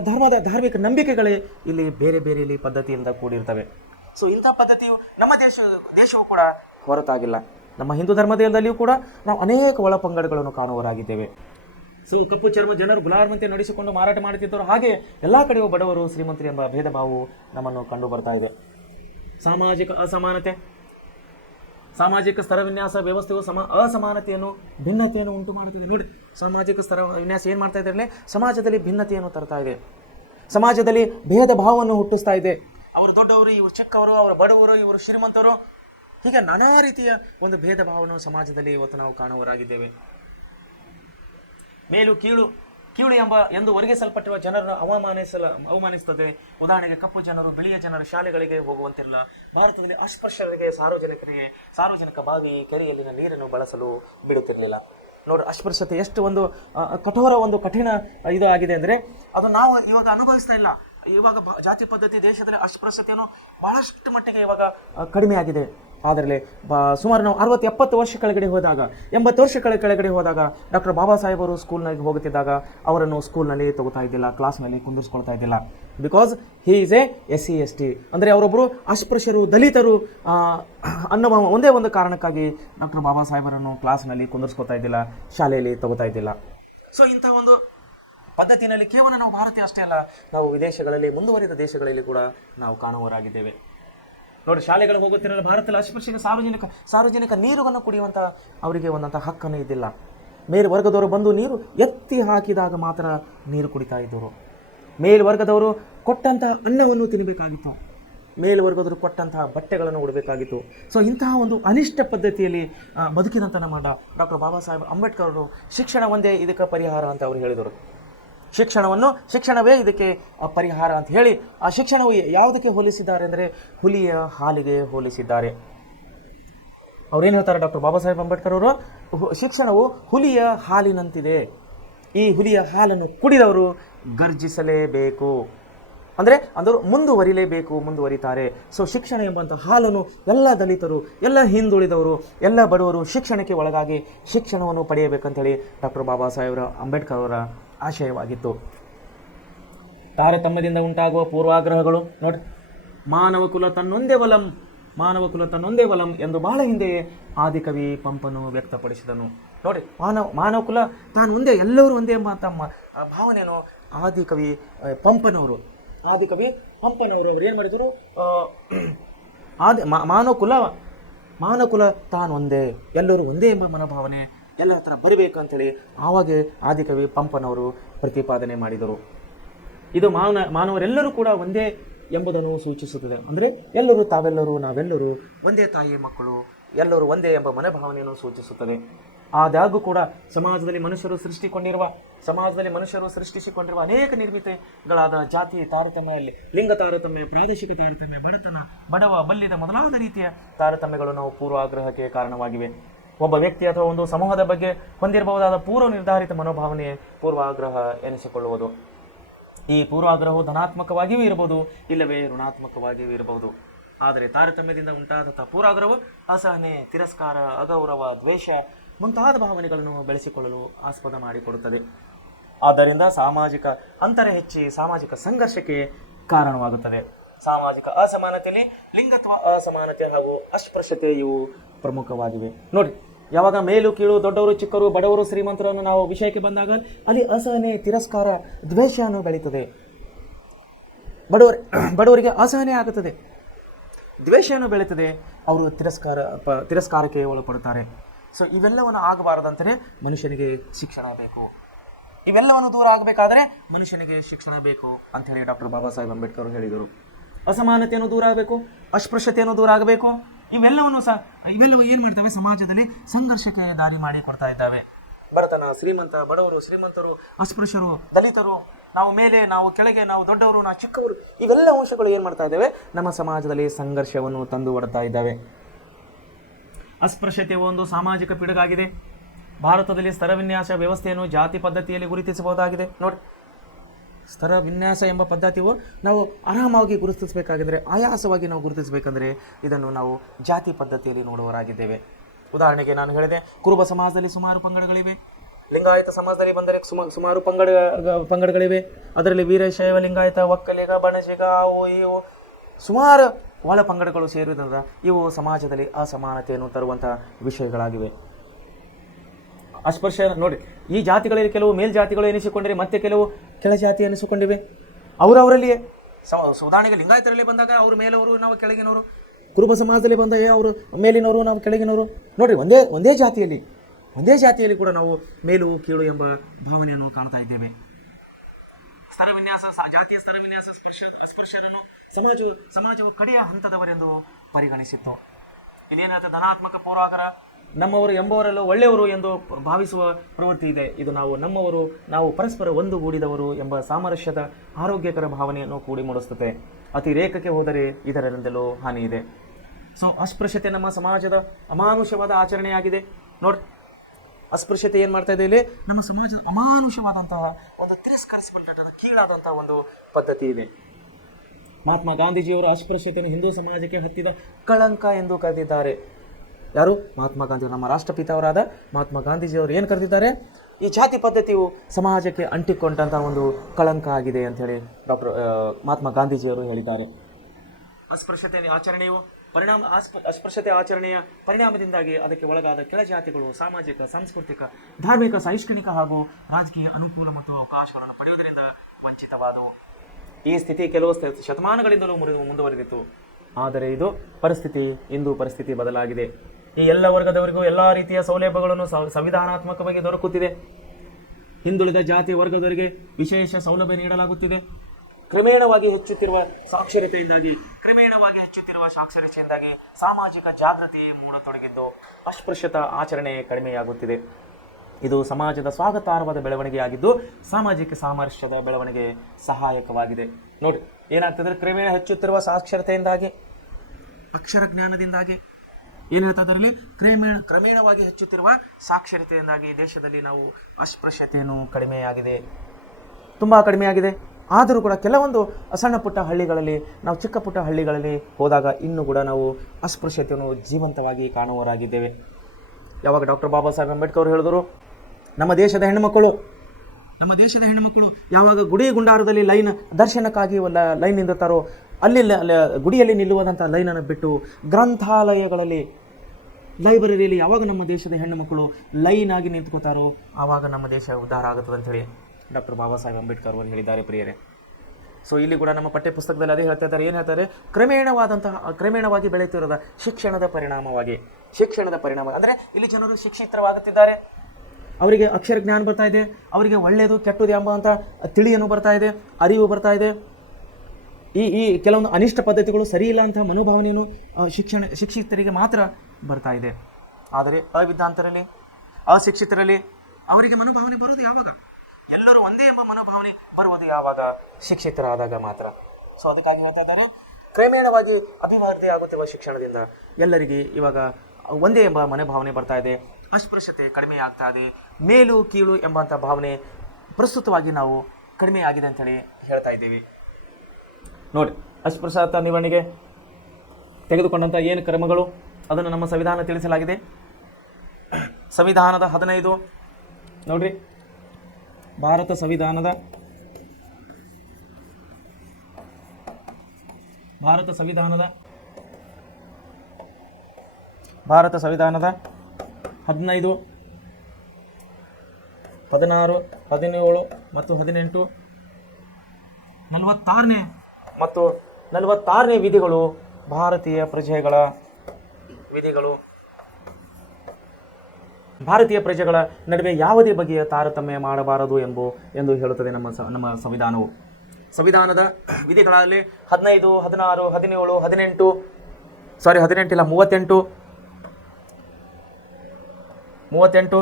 ಧಾರ್ಮಿಕ ನಂಬಿಕೆಗಳೇ ಇಲ್ಲಿ ಬೇರೆ ಬೇರೆ ಇಲ್ಲಿ ಪದ್ಧತಿಯಿಂದ ಕೂಡಿರ್ತವೆ. ಸೊ ಇಂಥ ಪದ್ಧತಿಯು ನಮ್ಮ ದೇಶವೂ ಕೂಡ ಹೊರತಾಗಿಲ್ಲ. ನಮ್ಮ ಹಿಂದೂ ಧರ್ಮದಲ್ಲಿಯೂ ಕೂಡ ನಾವು ಅನೇಕ ಒಳ ಪಂಗಡಗಳನ್ನು ಕಾಣುವವರಾಗಿದ್ದೇವೆ. ಸೊ ಕಪ್ಪು ಚರ್ಮ ಜನರು ಗುಲಾಮರಂತೆ ನಡೆಸಿಕೊಂಡು ಮಾರಾಟ ಮಾಡುತ್ತಿದ್ದರು. ಹಾಗೆ ಎಲ್ಲ ಕಡೆಯೂ ಬಡವರು ಶ್ರೀಮಂತರು ಎಂಬ ಭೇದ ಭಾವವು ನಮ್ಮನ್ನು ಕಂಡು ಬರ್ತಾ ಇದೆ. ಸಾಮಾಜಿಕ ಅಸಮಾನತೆ, ಸಾಮಾಜಿಕ ಸ್ತರ ವಿನ್ಯಾಸ ವ್ಯವಸ್ಥೆಯು ಅಸಮಾನತೆಯನ್ನು ಭಿನ್ನತೆಯನ್ನು ಉಂಟು ಮಾಡುತ್ತಿದೆ. ನೋಡಿ, ಸಾಮಾಜಿಕ ಸ್ತರ ವಿನ್ಯಾಸ ಏನು ಮಾಡ್ತಾ ಇದ್ದಾರೆ, ಸಮಾಜದಲ್ಲಿ ಭಿನ್ನತೆಯನ್ನು ತರ್ತಾ ಇದೆ, ಸಮಾಜದಲ್ಲಿ ಭೇದ ಭಾವವನ್ನು ಹುಟ್ಟಿಸ್ತಾ ಇದೆ. ಅವರು ದೊಡ್ಡವರು, ಇವರು ಚಿಕ್ಕವರು, ಅವರು ಬಡವರು, ಇವರು ಶ್ರೀಮಂತರು, ಹೀಗೆ ನಾನಾ ರೀತಿಯ ಒಂದು ಭೇದ ಭಾವವನ್ನು ಸಮಾಜದಲ್ಲಿ ಇವತ್ತು ನಾವು ಕಾಣುವವರಾಗಿದ್ದೇವೆ. ಮೇಲು ಕೀಳು ಎಂದು ಒರಗಿಸಲ್ಪಟ್ಟಿರುವ ಜನರನ್ನು ಅವಮಾನಿಸುತ್ತದೆ. ಉದಾಹರಣೆಗೆ ಕಪ್ಪು ಜನರು ಬಿಳಿಯ ಜನರ ಶಾಲೆಗಳಿಗೆ ಹೋಗುವಂತಿಲ್ಲ. ಭಾರತದಲ್ಲಿ ಅಸ್ಪೃಶ್ಯರಿಗೆ ಸಾರ್ವಜನಿಕ ಬಾವಿ ಕೆರೆಯಲ್ಲಿನ ನೀರನ್ನು ಬಳಸಲು ಬಿಡುತ್ತಿರಲಿಲ್ಲ. ನೋಡಿ, ಅಸ್ಪೃಶ್ಯತೆ ಎಷ್ಟು ಒಂದು ಕಠಿಣ ಇದು ಆಗಿದೆ ಅಂದರೆ ಅದು ನಾವು ಇವಾಗ ಅನುಭವಿಸ್ತಾ ಇಲ್ಲ. ಇವಾಗ ಜಾತಿ ಪದ್ಧತಿ ದೇಶದಲ್ಲಿ ಅಸ್ಪೃಶ್ಯತೆಯನ್ನು ಬಹಳಷ್ಟು ಮಟ್ಟಿಗೆ ಇವಾಗ ಕಡಿಮೆ ಆಗಿದೆ. ಅದರಲ್ಲಿ ಸುಮಾರು ನಾವು 60-70 ವರ್ಷ ಕೆಳಗಡೆ ಹೋದಾಗ, 80 ವರ್ಷ ಕೆಳಗಡೆ ಹೋದಾಗ ಡಾಕ್ಟರ್ ಬಾಬಾ ಸಾಹೇಬ್ ಅವರು ಸ್ಕೂಲ್ನಲ್ಲಿ ಹೋಗುತ್ತಿದ್ದಾಗ ಅವರನ್ನು ಸ್ಕೂಲ್ನಲ್ಲಿ ತಗೋತಾ ಇದ್ದಿಲ್ಲ, ಕ್ಲಾಸ್ನಲ್ಲಿ ಕುಂದಿರಿಸ್ಕೊಳ್ತಾ ಇದ್ದಿಲ್ಲ. Because he is A SC ST, ಅಂದರೆ ಅವರೊಬ್ಬರು ಅಸ್ಪೃಶ್ಯರು, ದಲಿತರು ಅನ್ನುವ ಒಂದೇ ಒಂದು ಕಾರಣಕ್ಕಾಗಿ ಡಾಕ್ಟರ್ ಬಾಬಾ ಸಾಹೇಬರನ್ನು ಕ್ಲಾಸ್ನಲ್ಲಿ ಕುಂದಿರಿಸ್ಕೊಳ್ತಾ ಇದ್ದಿಲ್ಲ, ಶಾಲೆಯಲ್ಲಿ ತಗೋತಾ ಇದ್ದಿಲ್ಲ. ಸೊ ಇಂಥ ಒಂದು ಪದ್ಧತಿನಲ್ಲಿ ಕೇವಲ ನಾವು ಭಾರತೀಯ ಅಷ್ಟೇ ಅಲ್ಲ, ನಾವು ವಿದೇಶಗಳಲ್ಲಿ ಮುಂದುವರಿದ ದೇಶಗಳಲ್ಲಿ ಕೂಡ ನಾವು ಕಾಣುವವರಾಗಿದ್ದೇವೆ. ನೋಡಿ, ಶಾಲೆಗಳಿಗೆ ಹೋಗುತ್ತಿರಲು ಭಾರತದಲ್ಲಿ ಅಸ್ಪೃಶ್ಯರಿಗೆ ಸಾರ್ವಜನಿಕ ನೀರುಗಳನ್ನು ಕುಡಿಯುವಂಥ ಅವರಿಗೆ ಒಂದಂಥ ಹಕ್ಕನ್ನು ಇದ್ದಿಲ್ಲ. ಮೇಲ್ವರ್ಗದವರು ಬಂದು ನೀರು ಎತ್ತಿ ಹಾಕಿದಾಗ ಮಾತ್ರ ನೀರು ಕುಡಿತಾ ಇದ್ದರು. ಮೇಲ್ವರ್ಗದವರು ಕೊಟ್ಟಂತಹ ಅನ್ನವನ್ನು ತಿನ್ನಬೇಕಾಗಿತ್ತು, ಮೇಲ್ವರ್ಗದವರು ಕೊಟ್ಟಂತಹ ಬಟ್ಟೆಗಳನ್ನು ಉಡಬೇಕಾಗಿತ್ತು. ಸೊ ಇಂತಹ ಒಂದು ಅನಿಷ್ಟ ಪದ್ಧತಿಯಲ್ಲಿ ಬದುಕಿದಂಥ ನಮ್ಮ ಡಾಕ್ಟರ್ ಬಾಬಾ ಸಾಹೇಬ್ ಅಂಬೇಡ್ಕರ್ ಅವರು ಶಿಕ್ಷಣ ಒಂದೇ ಇದಕ್ಕೆ ಪರಿಹಾರ ಅಂತ ಅವರು ಹೇಳಿದರು. ಶಿಕ್ಷಣವೇ ಇದಕ್ಕೆ ಪರಿಹಾರ ಅಂತ ಹೇಳಿ ಆ ಶಿಕ್ಷಣವು ಯಾವುದಕ್ಕೆ ಹೋಲಿಸಿದ್ದಾರೆ ಅಂದರೆ ಹುಲಿಯ ಹಾಲಿಗೆ ಹೋಲಿಸಿದ್ದಾರೆ. ಅವ್ರೇನು ಹೇಳ್ತಾರೆ ಡಾಕ್ಟರ್ ಬಾಬಾ ಸಾಹೇಬ್ ಅಂಬೇಡ್ಕರ್ ಅವರು, ಶಿಕ್ಷಣವು ಹುಲಿಯ ಹಾಲಿನಂತಿದೆ, ಈ ಹುಲಿಯ ಹಾಲನ್ನು ಕುಡಿದವರು ಗರ್ಜಿಸಲೇಬೇಕು, ಅಂದರೆ ಮುಂದುವರಿತಾರೆ. ಸೊ ಶಿಕ್ಷಣ ಎಂಬಂಥ ಹಾಲನ್ನು ಎಲ್ಲ ದಲಿತರು, ಎಲ್ಲ ಹಿಂದುಳಿದವರು, ಎಲ್ಲ ಬಡವರು ಶಿಕ್ಷಣಕ್ಕೆ ಒಳಗಾಗಿ ಶಿಕ್ಷಣವನ್ನು ಪಡೆಯಬೇಕಂತೇಳಿ ಡಾಕ್ಟರ್ ಬಾಬಾ ಸಾಹೇಬ್ ಅಂಬೇಡ್ಕರ್ ಅವರ ಆಶಯವಾಗಿತ್ತು. ತಾರತಮ್ಯದಿಂದ ಉಂಟಾಗುವ ಪೂರ್ವಾಗ್ರಹಗಳು ನೋಡಿ, ಮಾನವ ಕುಲ ತನ್ನೊಂದೇ ಬಲಂ ಎಂದು ಬಹಳ ಹಿಂದೆಯೇ ಆದಿಕವಿ ಪಂಪನು ವ್ಯಕ್ತಪಡಿಸಿದನು. ನೋಡಿ, ಮಾನವ ಕುಲ ತಾನು ಒಂದೇ, ಎಲ್ಲರೂ ಒಂದೇ ಎಂಬ ತಮ್ಮ ಭಾವನೆಯನ್ನು ಆದಿಕವಿ ಪಂಪನವರು ಅವರು ಏನು ಮಾಡಿದರು, ಮಾನವ ಕುಲ ತಾನು ಒಂದೇ, ಎಲ್ಲರೂ ಒಂದೇ ಎಂಬ ಮನೋಭಾವನೆ ಎಲ್ಲ ಹತ್ರ ಬರಬೇಕಂತೇಳಿ ಆವಾಗ ಆದಿಕವಿ ಪಂಪನವರು ಪ್ರತಿಪಾದನೆ ಮಾಡಿದರು. ಇದು ಮಾನವರೆಲ್ಲರೂ ಕೂಡ ಒಂದೇ ಎಂಬುದನ್ನು ಸೂಚಿಸುತ್ತದೆ. ಅಂದರೆ ನಾವೆಲ್ಲರೂ ಒಂದೇ ತಾಯಿಯ ಮಕ್ಕಳು, ಎಲ್ಲರೂ ಒಂದೇ ಎಂಬ ಮನೋಭಾವನೆಯನ್ನು ಸೂಚಿಸುತ್ತದೆ. ಆದಾಗೂ ಕೂಡ ಸಮಾಜದಲ್ಲಿ ಮನುಷ್ಯರು ಸೃಷ್ಟಿಸಿಕೊಂಡಿರುವ ಅನೇಕ ನಿರ್ಮಿತಿಗಳಾದ ಜಾತಿ ತಾರತಮ್ಯದಲ್ಲಿ ಲಿಂಗ ತಾರತಮ್ಯ, ಪ್ರಾದೇಶಿಕ ತಾರತಮ್ಯ, ಬಡತನ, ಬಲ್ಲಿದ ಮೊದಲಾದ ರೀತಿಯ ತಾರತಮ್ಯಗಳು ನಾವು ಪೂರ್ವಾಗ್ರಹಕ್ಕೆ ಕಾರಣವಾಗಿವೆ. ಒಬ್ಬ ವ್ಯಕ್ತಿ ಅಥವಾ ಒಂದು ಸಮೂಹದ ಬಗ್ಗೆ ಹೊಂದಿರಬಹುದಾದ ಪೂರ್ವ ನಿರ್ಧಾರಿತ ಮನೋಭಾವನೆ ಪೂರ್ವಾಗ್ರಹ ಎನಿಸಿಕೊಳ್ಳುವುದು. ಈ ಪೂರ್ವಾಗ್ರಹವು ಧನಾತ್ಮಕವಾಗಿಯೂ ಇರಬಹುದು, ಇಲ್ಲವೇ ಋಣಾತ್ಮಕವಾಗಿಯೂ ಇರಬಹುದು. ಆದರೆ ತಾರತಮ್ಯದಿಂದ ಉಂಟಾದಂತಹ ಪೂರ್ವಾಗ್ರಹವು ಅಸಹನೆ, ತಿರಸ್ಕಾರ, ಅಗೌರವ, ದ್ವೇಷ ಮುಂತಾದ ಭಾವನೆಗಳನ್ನು ಬೆಳೆಸಿಕೊಳ್ಳಲು ಆಸ್ಪದ ಮಾಡಿಕೊಡುತ್ತದೆ. ಆದ್ದರಿಂದ ಸಾಮಾಜಿಕ ಅಂತರ ಹೆಚ್ಚಿ ಸಾಮಾಜಿಕ ಸಂಘರ್ಷಕ್ಕೆ ಕಾರಣವಾಗುತ್ತದೆ. ಸಾಮಾಜಿಕ ಅಸಮಾನತೆಯಲ್ಲಿ ಲಿಂಗತ್ವ ಅಸಮಾನತೆ ಹಾಗೂ ಅಸ್ಪೃಶ್ಯತೆ ಇವು ಪ್ರಮುಖವಾಗಿವೆ. ನೋಡಿ, ಯಾವಾಗ ಮೇಲು ಕೀಳು, ದೊಡ್ಡವರು ಚಿಕ್ಕವರು, ಬಡವರು ಶ್ರೀಮಂತರನ್ನು ನಾವು ವಿಷಯಕ್ಕೆ ಬಂದಾಗ ಅಲ್ಲಿ ಅಸಹನೆ, ತಿರಸ್ಕಾರ, ದ್ವೇಷವನ್ನು ಬೆಳೀತದೆ. ಬಡವರಿಗೆ ಅಸಹನೆ ಆಗುತ್ತದೆ, ದ್ವೇಷವನ್ನು ಬೆಳೀತದೆ, ಅವರು ತಿರಸ್ಕಾರಕ್ಕೆ ಒಳಪಡುತ್ತಾರೆ. ಸೊ ಇವೆಲ್ಲವನ್ನು ಆಗಬಾರದಂತಲೇ ಮನುಷ್ಯನಿಗೆ ಶಿಕ್ಷಣ ಬೇಕು. ಇವೆಲ್ಲವನ್ನು ದೂರ ಆಗಬೇಕಾದ್ರೆ ಮನುಷ್ಯನಿಗೆ ಶಿಕ್ಷಣ ಬೇಕು ಅಂಥೇಳಿ ಡಾಕ್ಟರ್ ಬಾಬಾ ಸಾಹೇಬ್ ಅಂಬೇಡ್ಕರ್ ಅವರು ಹೇಳಿದರು. ಅಸಮಾನತೆಯನ್ನು ದೂರ ಆಗಬೇಕು, ಅಸ್ಪೃಶ್ಯತೆಯನ್ನು ದೂರ ಆಗಬೇಕು. ಇವೆಲ್ಲವನ್ನು ಇವೆಲ್ಲವೂ ಏನು ಮಾಡ್ತವೆ, ಸಮಾಜದಲ್ಲಿ ಸಂಘರ್ಷಕ್ಕೆ ದಾರಿ ಮಾಡಿ ಕೊಡ್ತಾ ಇದ್ದಾವೆ. ಬಡತನ, ಶ್ರೀಮಂತ, ಬಡವರು, ಶ್ರೀಮಂತರು, ಅಸ್ಪೃಶ್ಯರು, ದಲಿತರು, ನಾವು ಮೇಲೆ, ನಾವು ಕೆಳಗೆ, ನಾವು ದೊಡ್ಡವರು, ನಾವು ಚಿಕ್ಕವರು, ಇವೆಲ್ಲ ಅಂಶಗಳು ಏನು ಮಾಡ್ತಾ ಇದ್ದಾವೆ, ನಮ್ಮ ಸಮಾಜದಲ್ಲಿ ಸಂಘರ್ಷವನ್ನು ತಂದು ಒಡ್ತಾ ಇದ್ದಾವೆ. ಅಸ್ಪೃಶ್ಯತೆ ಒಂದು ಸಾಮಾಜಿಕ ಪಿಡುಗಾಗಿದೆ. ಭಾರತದಲ್ಲಿ ಸ್ತರ ವಿನ್ಯಾಸ ವ್ಯವಸ್ಥೆಯನ್ನು ಜಾತಿ ಪದ್ಧತಿಯಲ್ಲಿ ಗುರುತಿಸಬಹುದಾಗಿದೆ. ನೋಡಿ, ಸ್ತರ ವಿನ್ಯಾಸ ಎಂಬ ಪದ್ಧತಿಯು ನಾವು ಆರಾಮಾಗಿ ಗುರುತಿಸಬೇಕಾಗಿದ್ದರೆ, ಆಯಾಸವಾಗಿ ನಾವು ಗುರುತಿಸಬೇಕಂದ್ರೆ ಇದನ್ನು ನಾವು ಜಾತಿ ಪದ್ಧತಿಯಲ್ಲಿ ನೋಡುವವರಾಗಿದ್ದೇವೆ. ಉದಾಹರಣೆಗೆ ನಾನು ಹೇಳಿದೆ, ಕುರುಬ ಸಮಾಜದಲ್ಲಿ ಸುಮಾರು ಪಂಗಡಗಳಿವೆ. ಲಿಂಗಾಯತ ಸಮಾಜದಲ್ಲಿ ಬಂದರೆ ಸುಮಾರು ಪಂಗಡಗಳಿವೆ. ಅದರಲ್ಲಿ ವೀರಶೈವ, ಲಿಂಗಾಯತ, ಒಕ್ಕಲಿಗ, ಬಣಜಿಗ, ಅವು ಇವು ಸುಮಾರು ಒಳ ಪಂಗಡಗಳು ಸೇರುವುದರಿಂದ ಇವು ಸಮಾಜದಲ್ಲಿ ಅಸಮಾನತೆಯನ್ನು ತರುವಂತಹ ವಿಷಯಗಳಾಗಿವೆ. ಅಸ್ಪೃಶ್ಯ ನೋಡಿ, ಈ ಜಾತಿಗಳಲ್ಲಿ ಕೆಲವು ಮೇಲ್ಜಾತಿಗಳು ಎನಿಸಿಕೊಂಡರೆ ಮತ್ತೆ ಕೆಲವು ಕೆಳಜಾತಿ ಎನಿಸಿಕೊಂಡಿವೆ. ಅವರವರಲ್ಲಿಯೇ ಉದಾಹರಣೆಗೆ ಲಿಂಗಾಯತರಲ್ಲಿ ಬಂದಾಗ ಅವರು ಮೇಲವರು, ನಾವು ಕೆಳಗಿನವರು. ಕುರುಬ ಸಮಾಜದಲ್ಲಿ ಬಂದಾಗ ಅವರು ಮೇಲಿನವರು, ನಾವು ಕೆಳಗಿನವರು. ನೋಡಿ, ಒಂದೇ ಜಾತಿಯಲ್ಲಿ ಕೂಡ ನಾವು ಮೇಲು ಕೀಳು ಎಂಬ ಭಾವನೆಯನ್ನು ಕಾಣ್ತಾ ಇದ್ದೇವೆ. ಸ್ತರ ವಿನ್ಯಾಸ, ಜಾತಿಯ ಸ್ತರ ವಿನ್ಯಾಸ ಅಸ್ಪೃಶ್ಯರನ್ನು ಸಮಾಜವು ಕಡೆಯ ಹಂತದವರೆಂದು ಪರಿಗಣಿಸಿತ್ತು. ಇನ್ನೇನಾದ ಧನಾತ್ಮಕ ಪೂರ್ವಾಗರ, ನಮ್ಮವರು ಎಂಬವರೆಲ್ಲ ಒಳ್ಳೆಯವರು ಎಂದು ಭಾವಿಸುವ ಪ್ರವೃತ್ತಿ ಇದೆ. ಇದು ನಮ್ಮವರು, ನಾವು ಪರಸ್ಪರ ಒಂದುಗೂಡಿದವರು ಎಂಬ ಸಾಮರಸ್ಯದ ಆರೋಗ್ಯಕರ ಭಾವನೆಯನ್ನು ಕೂಡಿ ಮೂಡಿಸುತ್ತದೆ. ಅತಿರೇಕಕ್ಕೆ ಹೋದರೆ ಇದರಿಂದಲೂ ಹಾನಿ ಇದೆ. ಸೊ ಅಸ್ಪೃಶ್ಯತೆ ನಮ್ಮ ಸಮಾಜದ ಅಮಾನುಷವಾದ ಆಚರಣೆಯಾಗಿದೆ. ನೋಡಿ, ಅಸ್ಪೃಶ್ಯತೆ ಏನು ಮಾಡ್ತಾ ಇದೆ, ಇಲ್ಲಿ ನಮ್ಮ ಸಮಾಜದ ಅಮಾನುಷವಾದಂತಹ ಒಂದು ತಿರಸ್ಕರಿಸಲ್ಪಟ್ಟ ಕೀಳಾದಂತಹ ಒಂದು ಪದ್ಧತಿ ಇದೆ. ಮಹಾತ್ಮ ಗಾಂಧೀಜಿಯವರು ಅಸ್ಪೃಶ್ಯತೆಯನ್ನು ಹಿಂದೂ ಸಮಾಜಕ್ಕೆ ಹತ್ತಿದ ಕಳಂಕ ಎಂದು ಕರೆದಿದ್ದಾರೆ. ಯಾರು? ಮಹಾತ್ಮ ಗಾಂಧಿ, ನಮ್ಮ ರಾಷ್ಟ್ರಪಿತವರಾದ ಮಹಾತ್ಮ ಗಾಂಧೀಜಿಯವರು ಏನು ಕರೆದಿದ್ದಾರೆ, ಈ ಜಾತಿ ಪದ್ಧತಿಯು ಸಮಾಜಕ್ಕೆ ಅಂಟಿಕೊಂಡಂತಹ ಒಂದು ಕಳಂಕ ಆಗಿದೆ ಅಂಥೇಳಿ ಮಹಾತ್ಮ ಗಾಂಧೀಜಿಯವರು ಹೇಳಿದ್ದಾರೆ. ಅಸ್ಪೃಶ್ಯತೆ ಆಚರಣೆಯ ಪರಿಣಾಮದಿಂದಾಗಿ ಅದಕ್ಕೆ ಒಳಗಾದ ಕೆಳಜಾತಿಗಳು ಸಾಮಾಜಿಕ, ಸಾಂಸ್ಕೃತಿಕ, ಧಾರ್ಮಿಕ, ಶೈಕ್ಷಣಿಕ ಹಾಗೂ ರಾಜಕೀಯ ಅನುಕೂಲ ಮತ್ತು ಅವಕಾಶಗಳನ್ನು ಪಡೆಯುವುದರಿಂದ ವಂಚಿತವಾದವು. ಈ ಸ್ಥಿತಿ ಕೆಲವು ಶತಮಾನಗಳಿಂದಲೂ ಮುಂದುವರೆದಿತ್ತು. ಆದರೆ ಇಂದು ಪರಿಸ್ಥಿತಿ ಬದಲಾಗಿದೆ. ಈ ಎಲ್ಲ ವರ್ಗದವರಿಗೂ ಎಲ್ಲ ರೀತಿಯ ಸೌಲಭ್ಯಗಳನ್ನು ಸಂವಿಧಾನಾತ್ಮಕವಾಗಿ ದೊರಕುತ್ತಿದೆ. ಹಿಂದುಳಿದ ಜಾತಿ ವರ್ಗದವರಿಗೆ ವಿಶೇಷ ಸೌಲಭ್ಯ ನೀಡಲಾಗುತ್ತಿದೆ. ಕ್ರಮೇಣವಾಗಿ ಹೆಚ್ಚುತ್ತಿರುವ ಸಾಕ್ಷರತೆಯಿಂದಾಗಿ ಸಾಮಾಜಿಕ ಜಾಗೃತಿ ಮೂಡತೊಡಗಿದ್ದು ಅಸ್ಪೃಶ್ಯತಾ ಆಚರಣೆ ಕಡಿಮೆಯಾಗುತ್ತಿದೆ. ಇದು ಸಮಾಜದ ಸ್ವಾಗತಾರ್ಹವಾದ ಬೆಳವಣಿಗೆಯಾಗಿದ್ದು ಸಾಮಾಜಿಕ ಸಾಮರಸ್ಯದ ಬೆಳವಣಿಗೆ ಸಹಾಯಕವಾಗಿದೆ. ನೋಡಿ, ಏನಾಗ್ತದೆ, ಕ್ರಮೇಣ ಹೆಚ್ಚುತ್ತಿರುವ ಸಾಕ್ಷರತೆಯಿಂದಾಗಿ, ಅಕ್ಷರ ಜ್ಞಾನದಿಂದಾಗಿ ಏನು ಹೇಳ್ತಾ ಅದರಲ್ಲಿ ಕ್ರಮೇಣವಾಗಿ ಹೆಚ್ಚುತ್ತಿರುವ ಸಾಕ್ಷರತೆಯಿಂದಾಗಿ ದೇಶದಲ್ಲಿ ನಾವು ಅಸ್ಪೃಶ್ಯತೆಯನ್ನು ತುಂಬ ಕಡಿಮೆಯಾಗಿದೆ. ಆದರೂ ಕೂಡ ಕೆಲವೊಂದು ಸಣ್ಣ ಪುಟ್ಟ ಹಳ್ಳಿಗಳಲ್ಲಿ, ನಾವು ಚಿಕ್ಕ ಪುಟ್ಟ ಹಳ್ಳಿಗಳಲ್ಲಿ ಹೋದಾಗ ಇನ್ನೂ ಕೂಡ ನಾವು ಅಸ್ಪೃಶ್ಯತೆಯನ್ನು ಜೀವಂತವಾಗಿ ಕಾಣುವವರಾಗಿದ್ದೇವೆ. ಯಾವಾಗ ಡಾಕ್ಟರ್ ಬಾಬಾ ಸಾಹೇಬ್ ಅಂಬೇಡ್ಕರ್ ಅವರು ಹೇಳಿದರು, ನಮ್ಮ ದೇಶದ ಹೆಣ್ಣುಮಕ್ಕಳು ಯಾವಾಗ ಗುಡಿ ಗುಂಡಾರದಲ್ಲಿ ದರ್ಶನಕ್ಕಾಗಿ ಲೈನ್ ನಿಂದಿರ್ತಾರೋ, ಅಲ್ಲಿ ಗುಡಿಯಲ್ಲಿ ನಿಲ್ಲುವಂಥ ಲೈನನ್ನು ಬಿಟ್ಟು ಗ್ರಂಥಾಲಯಗಳಲ್ಲಿ, ಲೈಬ್ರರಿಯಲ್ಲಿ ಯಾವಾಗ ನಮ್ಮ ದೇಶದ ಹೆಣ್ಣುಮಕ್ಕಳು ಲೈನ್ ಆಗಿ ನಿಂತ್ಕೋತಾರೋ ಆವಾಗ ನಮ್ಮ ದೇಶ ಉದ್ಧಾರ ಆಗುತ್ತದೆ ಅಂಥೇಳಿ ಡಾಕ್ಟರ್ ಬಾಬಾ ಸಾಹೇಬ್ ಅಂಬೇಡ್ಕರ್ ಅವರು ಹೇಳಿದ್ದಾರೆ ಪ್ರಿಯರೇ. ಸೊ ಇಲ್ಲಿ ಕೂಡ ನಮ್ಮ ಪಠ್ಯ ಪುಸ್ತಕದಲ್ಲಿ ಅದೇ ಹೇಳ್ತಾ ಇದ್ದಾರೆ. ಏನು ಹೇಳ್ತಾರೆ, ಕ್ರಮೇಣವಾಗಿ ಬೆಳೆಯುತ್ತಿರೋದ ಶಿಕ್ಷಣದ ಪರಿಣಾಮ ಅಂದರೆ ಇಲ್ಲಿ ಜನರು ಶಿಕ್ಷಿತರಾಗುತ್ತಿದ್ದಾರೆ. ಅವರಿಗೆ ಅಕ್ಷರ ಜ್ಞಾನ ಬರ್ತಾ ಇದೆ, ಅವರಿಗೆ ಒಳ್ಳೆಯದು ಕೆಟ್ಟದು ಎಂಬಂಥ ತಿಳಿಯನ್ನು ಬರ್ತಾ ಇದೆ, ಅರಿವು ಬರ್ತಾ ಇದೆ. ಈ ಕೆಲವೊಂದು ಅನಿಷ್ಟ ಪದ್ಧತಿಗಳು ಸರಿ ಇಲ್ಲ ಅಂತ ಮನೋಭಾವನೆಯನ್ನು ಶಿಕ್ಷಿತರಿಗೆ ಮಾತ್ರ ಬರ್ತಾ ಇದೆ. ಆದರೆ ಅವಿದ್ಯಾವಂತರಲ್ಲಿ, ಅಶಿಕ್ಷಿತರಲ್ಲಿ ಅವರಿಗೆ ಮನೋಭಾವನೆ ಬರೋದು ಯಾವಾಗ? ಎಲ್ಲರೂ ಒಂದೇ ಎಂಬ ಮನೋಭಾವನೆ ಬರುವುದು ಯಾವಾಗ? ಶಿಕ್ಷಿತರಾದಾಗ ಮಾತ್ರ. ಸೊ ಅದಕ್ಕಾಗಿ ಹೇಳ್ತಾ ಇದ್ದಾರೆ, ಕ್ರಮೇಣವಾಗಿ ಅಭಿವೃದ್ಧಿ ಆಗುತ್ತಿರುವ ಶಿಕ್ಷಣದಿಂದ ಎಲ್ಲರಿಗೆ ಇವಾಗ ಒಂದೇ ಎಂಬ ಮನೋಭಾವನೆ ಬರ್ತಾ ಇದೆ. ಅಸ್ಪೃಶ್ಯತೆ ಕಡಿಮೆ ಆಗ್ತಾ ಇದೆ. ಮೇಲು ಕೀಳು ಎಂಬಂಥ ಭಾವನೆ ಪ್ರಸ್ತುತವಾಗಿ ನಾವು ಕಡಿಮೆ ಆಗಿದೆ ಅಂತೇಳಿ ಹೇಳ್ತಾ ಇದ್ದೀವಿ. ನೋಡಿ, ಅಸ್ಪೃಶ್ಯತಾ ನಿವಾರಣೆಗೆ ತೆಗೆದುಕೊಂಡಂಥ ಏನು ಕ್ರಮಗಳು ಅದನ್ನು ನಮ್ಮ ಸಂವಿಧಾನ ತಿಳಿಸಲಾಗಿದೆ. ಸಂವಿಧಾನದ 15 ನೋಡ್ರಿ, ಭಾರತ ಸಂವಿಧಾನದ ಭಾರತ ಸಂವಿಧಾನದ 15, 16, 17 ಮತ್ತು 18 46ನೇ ಮತ್ತು 46ನೇ ವಿಧಿಗಳು ಭಾರತೀಯ ಪ್ರಜೆಗಳ ನಡುವೆ ಯಾವುದೇ ಬಗೆಯ ತಾರತಮ್ಯ ಮಾಡಬಾರದು ಎಂದು ಹೇಳುತ್ತದೆ ನಮ್ಮ ಸಂವಿಧಾನವು. ಸಂವಿಧಾನದ ವಿಧಿಗಳಲ್ಲಿ 15, 16, 17, 18 18 ಇಲ್ಲ 38 16,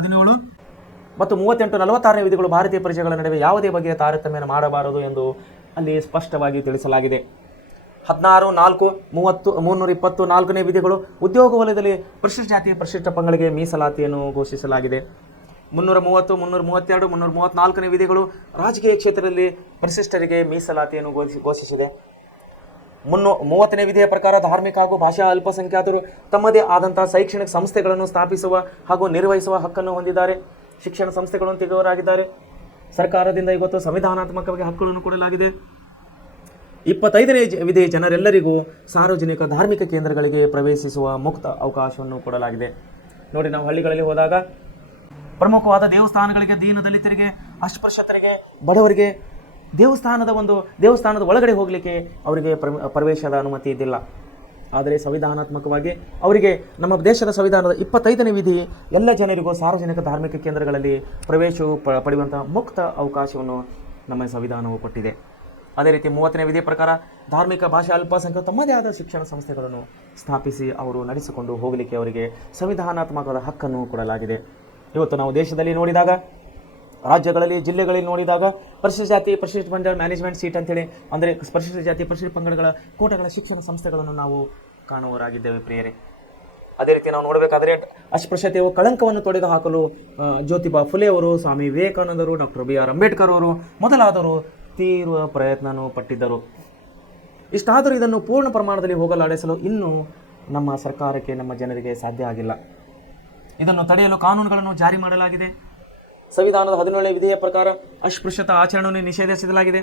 17 ಮತ್ತು 38, 46ನೇ ವಿಧಿಗಳು ಭಾರತೀಯ ಪ್ರಜೆಗಳ ನಡುವೆ ಯಾವುದೇ ಬಗೆಯ ತಾರತಮ್ಯ ಮಾಡಬಾರದು ಎಂದು ಅಲ್ಲಿ ಸ್ಪಷ್ಟವಾಗಿ ತಿಳಿಸಲಾಗಿದೆ. 16, 4, 30, 320 4ನೇ ವಿಧಿಗಳು ಉದ್ಯೋಗ ವಲಯದಲ್ಲಿ ಪರಿಶಿಷ್ಟ ಜಾತಿ ಪರಿಶಿಷ್ಟ ಪಂಗಡಗಳಿಗೆ ಮೀಸಲಾತಿಯನ್ನು ಘೋಷಿಸಲಾಗಿದೆ. 330, 332, 334ನೇ ವಿಧಿಗಳು ರಾಜಕೀಯ ಕ್ಷೇತ್ರದಲ್ಲಿ ಪರಿಶಿಷ್ಟರಿಗೆ ಮೀಸಲಾತಿಯನ್ನು ಘೋಷಿಸಿದೆ. 30ನೇ ವಿಧಿಯ ಪ್ರಕಾರ ಧಾರ್ಮಿಕ ಹಾಗೂ ಭಾಷಾ ಅಲ್ಪಸಂಖ್ಯಾತರು ತಮ್ಮದೇ ಆದಂತಹ ಶೈಕ್ಷಣಿಕ ಸಂಸ್ಥೆಗಳನ್ನು ಸ್ಥಾಪಿಸುವ ಹಾಗೂ ನಿರ್ವಹಿಸುವ ಹಕ್ಕನ್ನು ಹೊಂದಿದ್ದಾರೆ. ಶಿಕ್ಷಣ ತೆಗೆದವರಾಗಿದ್ದಾರೆ. ತೆಗೆದವರಾಗಿದ್ದಾರೆ. ಸರ್ಕಾರದಿಂದ ಇವತ್ತು ಸಂವಿಧಾನಾತ್ಮಕವಾಗಿ ಹಕ್ಕುಗಳನ್ನು ಕೊಡಲಾಗಿದೆ. 25ನೇ ವಿಧಿ ಜನರೆಲ್ಲರಿಗೂ ಸಾರ್ವಜನಿಕ ಧಾರ್ಮಿಕ ಕೇಂದ್ರಗಳಿಗೆ ಪ್ರವೇಶಿಸುವ ಮುಕ್ತ ಅವಕಾಶವನ್ನು ಕೊಡಲಾಗಿದೆ. ನೋಡಿ, ನಾವು ಹಳ್ಳಿಗಳಲ್ಲಿ ಹೋದಾಗ ಪ್ರಮುಖವಾದ ದೇವಸ್ಥಾನಗಳಿಗೆ ದೀನ ದಲಿತರಿಗೆ, ಅಸ್ಪೃಶ್ಯತರಿಗೆ, ಬಡವರಿಗೆ ದೇವಸ್ಥಾನದ ಒಳಗಡೆ ಹೋಗಲಿಕ್ಕೆ ಅವರಿಗೆ ಪ್ರವೇಶದ ಅನುಮತಿ ಇದ್ದಿಲ್ಲ. ಆದರೆ ಸಂವಿಧಾನಾತ್ಮಕವಾಗಿ ಅವರಿಗೆ ನಮ್ಮ ದೇಶದ ಸಂವಿಧಾನದ 25ನೇ ವಿಧಿ ಎಲ್ಲ ಜನರಿಗೂ ಸಾರ್ವಜನಿಕ ಧಾರ್ಮಿಕ ಕೇಂದ್ರಗಳಲ್ಲಿ ಪ್ರವೇಶವು ಪಡೆಯುವಂತಹ ಮುಕ್ತ ಅವಕಾಶವನ್ನು ನಮ್ಮ ಸಂವಿಧಾನವು ಕೊಟ್ಟಿದೆ. ಅದೇ ರೀತಿ 30ನೇ ವಿಧಿಯ ಪ್ರಕಾರ ಧಾರ್ಮಿಕ ಭಾಷಾ ಅಲ್ಪಸಂಖ್ಯಾತರು ತಮ್ಮದೇ ಆದ ಶಿಕ್ಷಣ ಸಂಸ್ಥೆಗಳನ್ನು ಸ್ಥಾಪಿಸಿ ಅವರು ನಡೆಸಿಕೊಂಡು ಹೋಗಲಿಕ್ಕೆ ಅವರಿಗೆ ಸಂವಿಧಾನಾತ್ಮಕವಾದ ಹಕ್ಕನ್ನು ಕೊಡಲಾಗಿದೆ. ಇವತ್ತು ನಾವು ದೇಶದಲ್ಲಿ ನೋಡಿದಾಗ, ರಾಜ್ಯಗಳಲ್ಲಿ, ಜಿಲ್ಲೆಗಳಲ್ಲಿ ನೋಡಿದಾಗ ಪರಿಶಿಷ್ಟ ಜಾತಿ ಪರಿಶಿಷ್ಟ ಪಂಗಡ ಮ್ಯಾನೇಜ್ಮೆಂಟ್ ಸೀಟ್ ಅಂತೇಳಿ, ಅಂದರೆ ಪರಿಶಿಷ್ಟ ಜಾತಿ ಪರಿಶಿಷ್ಟ ಪಂಗಡಗಳ ಕೋಟೆಗಳ ಶಿಕ್ಷಣ ಸಂಸ್ಥೆಗಳನ್ನು ನಾವು ಕಾಣುವರಾಗಿದ್ದೇವೆ ಪ್ರಿಯರೇ. ಅದೇ ರೀತಿ ನಾವು ನೋಡಬೇಕಾದರೆ ಅಸ್ಪೃಶ್ಯತೆಯು ಕಳಂಕವನ್ನು ತೊಡೆದು ಹಾಕಲು ಜ್ಯೋತಿಬಾ ಫುಲೆ ಅವರು, ಸ್ವಾಮಿ ವಿವೇಕಾನಂದರು, ಡಾಕ್ಟರ್ BR ಅಂಬೇಡ್ಕರ್ ಅವರು ಮೊದಲಾದವರು ತೀವ್ರ ಪ್ರಯತ್ನವನ್ನು ಪಟ್ಟಿದ್ದರು. ಇಷ್ಟಾದರೂ ಇದನ್ನು ಪೂರ್ಣ ಪ್ರಮಾಣದಲ್ಲಿ ಹೋಗಲಾಡಿಸಲು ಇನ್ನೂ ನಮ್ಮ ಸರ್ಕಾರಕ್ಕೆ, ನಮ್ಮ ಜನರಿಗೆ ಸಾಧ್ಯ ಆಗಿಲ್ಲ. ಇದನ್ನು ತಡೆಯಲು ಕಾನೂನುಗಳನ್ನು ಜಾರಿ ಮಾಡಲಾಗಿದೆ. ಸಂವಿಧಾನದ 17ನೇ ವಿಧಿಯ ಪ್ರಕಾರ ಅಸ್ಪೃಶ್ಯತಾ ಆಚರಣೆಯನ್ನು ನಿಷೇಧಿಸಲಾಗಿದೆ.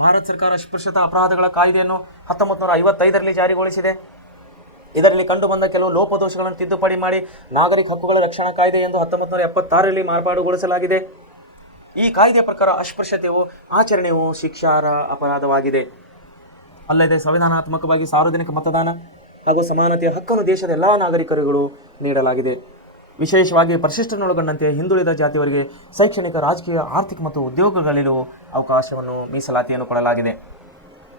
ಭಾರತ ಸರ್ಕಾರ ಅಸ್ಪೃಶ್ಯತಾ ಅಪರಾಧಗಳ ಕಾಯ್ದೆಯನ್ನು 1955ರಲ್ಲಿ ಜಾರಿಗೊಳಿಸಿದೆ. ಇದರಲ್ಲಿ ಕಂಡುಬಂದ ಕೆಲವು ಲೋಪದೋಷಗಳನ್ನು ತಿದ್ದುಪಡಿ ಮಾಡಿ ನಾಗರಿಕ ಹಕ್ಕುಗಳ ರಕ್ಷಣಾ ಕಾಯ್ದೆ ಎಂದು 1976ರಲ್ಲಿ ಮಾರ್ಪಾಡುಗೊಳಿಸಲಾಗಿದೆ. ಈ ಕಾಯ್ದೆಯ ಪ್ರಕಾರ ಅಸ್ಪೃಶ್ಯತೆಯು ಆಚರಣೆಯು ಶಿಕ್ಷಾರ್ಹ ಅಪರಾಧವಾಗಿದೆ. ಅಲ್ಲದೆ ಸಂವಿಧಾನಾತ್ಮಕವಾಗಿ ಸಾರ್ವಜನಿಕ ಮತದಾನ ಹಾಗೂ ಸಮಾನತೆಯ ಹಕ್ಕನ್ನು ದೇಶದ ಎಲ್ಲ ನಾಗರಿಕರಿಗೂ ನೀಡಲಾಗಿದೆ. ವಿಶೇಷವಾಗಿ ಪರಿಶಿಷ್ಟನೊಳಗೊಂಡಂತೆ ಹಿಂದುಳಿದ ಜಾತಿಯವರಿಗೆ ಶೈಕ್ಷಣಿಕ, ರಾಜಕೀಯ, ಆರ್ಥಿಕ ಮತ್ತು ಉದ್ಯೋಗಗಳಲ್ಲೂ ಅವಕಾಶವನ್ನು ಮೀಸಲಾತಿಯನ್ನು ಕೊಡಲಾಗಿದೆ.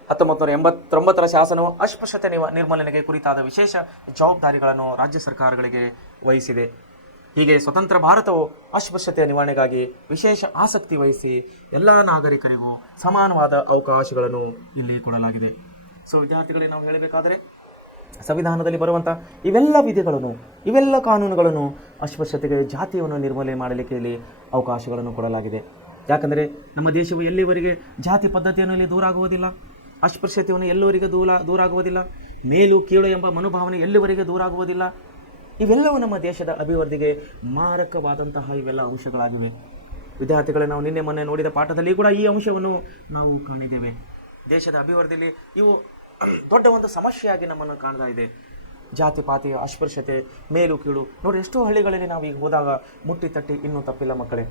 1989ರ ಶಾಸನವು ಅಸ್ಪೃಶ್ಯತೆ ನಿರ್ಮೂಲನೆಗೆ ಕುರಿತಾದ ವಿಶೇಷ ಜವಾಬ್ದಾರಿಗಳನ್ನು ರಾಜ್ಯ ಸರ್ಕಾರಗಳಿಗೆ ವಹಿಸಿದೆ. ಹೀಗೆ ಸ್ವತಂತ್ರ ಭಾರತವು ಅಸ್ಪೃಶ್ಯತೆಯ ನಿವಾರಣೆಗಾಗಿ ವಿಶೇಷ ಆಸಕ್ತಿ ವಹಿಸಿ ಎಲ್ಲ ನಾಗರಿಕರಿಗೂ ಸಮಾನವಾದ ಅವಕಾಶಗಳನ್ನು ಇಲ್ಲಿ ಕೊಡಲಾಗಿದೆ. ಸೊ ವಿದ್ಯಾರ್ಥಿಗಳಿಗೆ ನಾವು ಹೇಳಬೇಕಾದರೆ, ಸಂವಿಧಾನದಲ್ಲಿ ಬರುವಂಥ ಇವೆಲ್ಲ ವಿಧಿಗಳನ್ನು, ಇವೆಲ್ಲ ಕಾನೂನುಗಳನ್ನು ಅಸ್ಪೃಶ್ಯತೆಗೆ, ಜಾತಿಯನ್ನು ನಿರ್ಮೂಲನೆ ಮಾಡಲಿಕ್ಕೆ ಇಲ್ಲಿ ಅವಕಾಶಗಳನ್ನು ಕೊಡಲಾಗಿದೆ. ಯಾಕಂದರೆ ನಮ್ಮ ದೇಶವು ಎಲ್ಲಿವರೆಗೆ ಜಾತಿ ಪದ್ಧತಿಯನ್ನು ಇಲ್ಲಿ ದೂರ ಆಗುವುದಿಲ್ಲ, ಅಸ್ಪೃಶ್ಯತೆಯನ್ನು ಎಲ್ಲವರೆಗೆ ದೂರ ಆಗುವುದಿಲ್ಲ, ಮೇಲು ಕೀಳು ಎಂಬ ಮನೋಭಾವನೆ ಎಲ್ಲಿವರೆಗೆ ದೂರ ಆಗುವುದಿಲ್ಲ. ಇವೆಲ್ಲವೂ ನಮ್ಮ ದೇಶದ ಅಭಿವೃದ್ಧಿಗೆ ಮಾರಕವಾದಂತಹ ಇವೆಲ್ಲ ಅಂಶಗಳಾಗಿವೆ. ವಿದ್ಯಾರ್ಥಿಗಳೇ, ನಾವು ನಿನ್ನೆ ಮೊನ್ನೆ ನೋಡಿದ ಪಾಠದಲ್ಲಿ ಕೂಡ ಈ ಅಂಶವನ್ನು ನಾವು ಕಾಣಿದ್ದೇವೆ. ದೇಶದ ಅಭಿವೃದ್ಧಿಯಲ್ಲಿ ಇವು ದೊಡ್ಡ ಒಂದು ಸಮಸ್ಯೆಯಾಗಿ ನಮ್ಮನ್ನು ಕಾಣ್ತಾ ಇದೆ. ಜಾತಿ ಪಾತಿ, ಅಸ್ಪೃಶ್ಯತೆ, ಮೇಲು ಕೀಳು. ನೋಡಿ, ಎಷ್ಟೋ ಹಳ್ಳಿಗಳಲ್ಲಿ ನಾವು ಈಗ ಹೋದಾಗ ಮುಟ್ಟಿ ತಟ್ಟಿ ಇನ್ನೂ ತಪ್ಪಿಲ್ಲ ಮಕ್ಕಳೇ.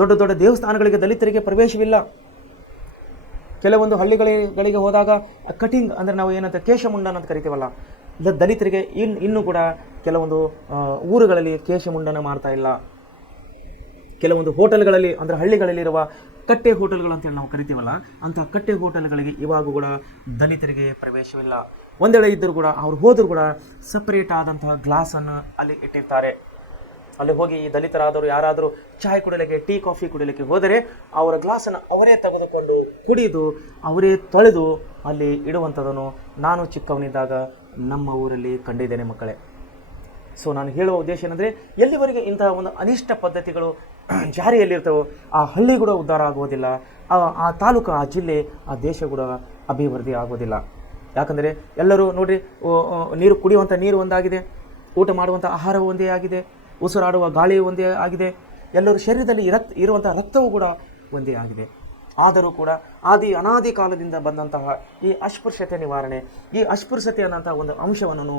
ದೊಡ್ಡ ದೊಡ್ಡ ದೇವಸ್ಥಾನಗಳಿಗೆ ದಲಿತರಿಗೆ ಪ್ರವೇಶವಿಲ್ಲ. ಕೆಲವೊಂದು ಹಳ್ಳಿಗಳಿಗೆ ಹೋದಾಗ ಕಟಿಂಗ್ ಅಂದರೆ ನಾವು ಏನಂತ ಕೇಶಮುಂಡನ ಅಂತ ಕರಿತೀವಲ್ಲ, ದಲಿತರಿಗೆ ಇನ್ನೂ ಕೂಡ ಕೆಲವೊಂದು ಊರುಗಳಲ್ಲಿ ಕೇಶಮುಂಡನ ಮಾಡ್ತಾ ಇಲ್ಲ. ಕೆಲವೊಂದು ಹೋಟೆಲ್ಗಳಲ್ಲಿ, ಅಂದರೆ ಹಳ್ಳಿಗಳಲ್ಲಿರುವ ಕಟ್ಟೆ ಹೋಟೆಲ್ಗಳು ಅಂತೇಳಿ ನಾವು ಕರಿತೀವಲ್ಲ, ಅಂತಹ ಕಟ್ಟೆ ಹೋಟೆಲ್ಗಳಿಗೆ ಇವಾಗ ಕೂಡ ದಲಿತರಿಗೆ ಪ್ರವೇಶವಿಲ್ಲ. ಒಂದೇಳೆ ಇದ್ದರೂ ಕೂಡ ಅವ್ರು ಹೋದರೂ ಕೂಡ ಸಪ್ರೇಟ್ ಆದಂತಹ ಗ್ಲಾಸನ್ನು ಅಲ್ಲಿ ಇಟ್ಟಿರ್ತಾರೆ. ಅಲ್ಲಿ ಹೋಗಿ ಈ ದಲಿತರಾದವರು ಯಾರಾದರೂ ಚಾಯ್ ಕುಡಿಯಲಿಕ್ಕೆ, ಟೀ ಕಾಫಿ ಕುಡಿಯಲಿಕ್ಕೆ ಹೋದರೆ ಅವರ ಗ್ಲಾಸನ್ನು ಅವರೇ ತೆಗೆದುಕೊಂಡು ಕುಡಿದು ಅವರೇ ತೊಳೆದು ಅಲ್ಲಿ ಇಡುವಂಥದ್ದನ್ನು ನಾನು ಚಿಕ್ಕವನಿದ್ದಾಗ ನಮ್ಮ ಊರಲ್ಲಿ ಕಂಡಿದ್ದೇನೆ ಮಕ್ಕಳೇ. ಸೊ ನಾನು ಹೇಳುವ ಉದ್ದೇಶ ಏನಂದರೆ, ಎಲ್ಲಿವರೆಗೆ ಇಂತಹ ಒಂದು ಅನಿಷ್ಟ ಪದ್ಧತಿಗಳು ಜಾರಿಯಲ್ಲಿರ್ತವೋ ಆ ಹಳ್ಳಿ ಕೂಡ ಉದ್ಧಾರ ಆಗುವುದಿಲ್ಲ, ಆ ತಾಲೂಕು, ಆ ಜಿಲ್ಲೆ, ಆ ದೇಶ ಕೂಡ ಅಭಿವೃದ್ಧಿ ಆಗೋದಿಲ್ಲ. ಯಾಕಂದರೆ ಎಲ್ಲರೂ ನೋಡಿರಿ, ನೀರು ಕುಡಿಯುವಂಥ ನೀರು ಒಂದಾಗಿದೆ, ಊಟ ಮಾಡುವಂಥ ಆಹಾರವು ಒಂದೇ ಆಗಿದೆ, ಉಸಿರಾಡುವ ಗಾಳಿಯು ಒಂದೇ ಆಗಿದೆ, ಎಲ್ಲರೂ ಶರೀರದಲ್ಲಿ ಇರುವಂಥ ರಕ್ತವೂ ಕೂಡ ಒಂದೇ ಆಗಿದೆ. ಆದರೂ ಕೂಡ ಅನಾದಿ ಕಾಲದಿಂದ ಬಂದಂತಹ ಈ ಅಸ್ಪೃಶ್ಯತೆ ನಿವಾರಣೆ, ಈ ಅಸ್ಪೃಶ್ಯತೆ ಅನ್ನೋಂಥ ಒಂದು ಅಂಶವನ್ನು